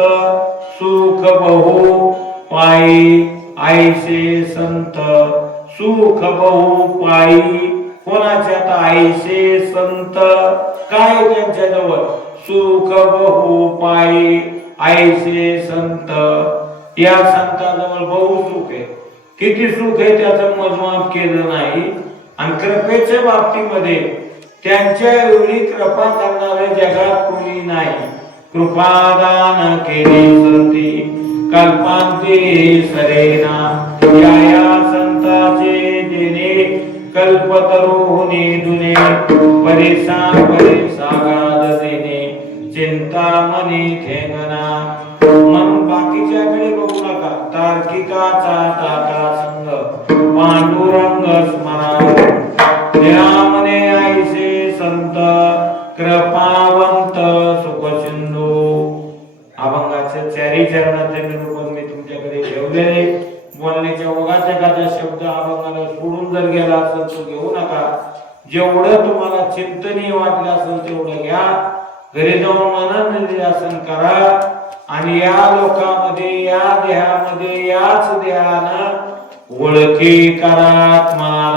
सुख बहु पायी, आईसे संत सुख बहु पायी. कोणाच्या? आता आईसे संत काय त्यांच्या जवळ? सुख बहु पायी, आईसे संत. या संताजवळ बहु सुख आहे. किती सुख आहे त्याचं मोजमाप केलं नाही. आणि कृपेच्या बाबतीमध्ये त्यांच्या एवढी कृपा करणारे जगात कोणी नाही. कृपादान केली सती कल्पांते सरेना. या संताचे देणे कल्पतरुने दुने. परेसा परेसा गाद देणे चिंतामणी ठेंगणा. मन बाकीच्याकडे बघू नका. तार्किकाचा टाटा संग पांडुरंग स्मरा. निळामने आईसे संत कृपावंत सुख सिंधू. अभंगाचे चारी चरणाचे निरूपण मी तुमच्याकडे ठेवलेले. बोलण्याच्या ओघात एखादा शब्द अभंगाला सोडून जर गेला असेल तो घेऊ नका. जेवढं तुम्हाला चिंतनीय वाटलं असेल तेवढं घ्या. घरी जाऊन मनन निधिध्यासन करा. आणि या लोकांमध्ये, या देहामध्ये, याच देहानं ओळखी करा आत्मा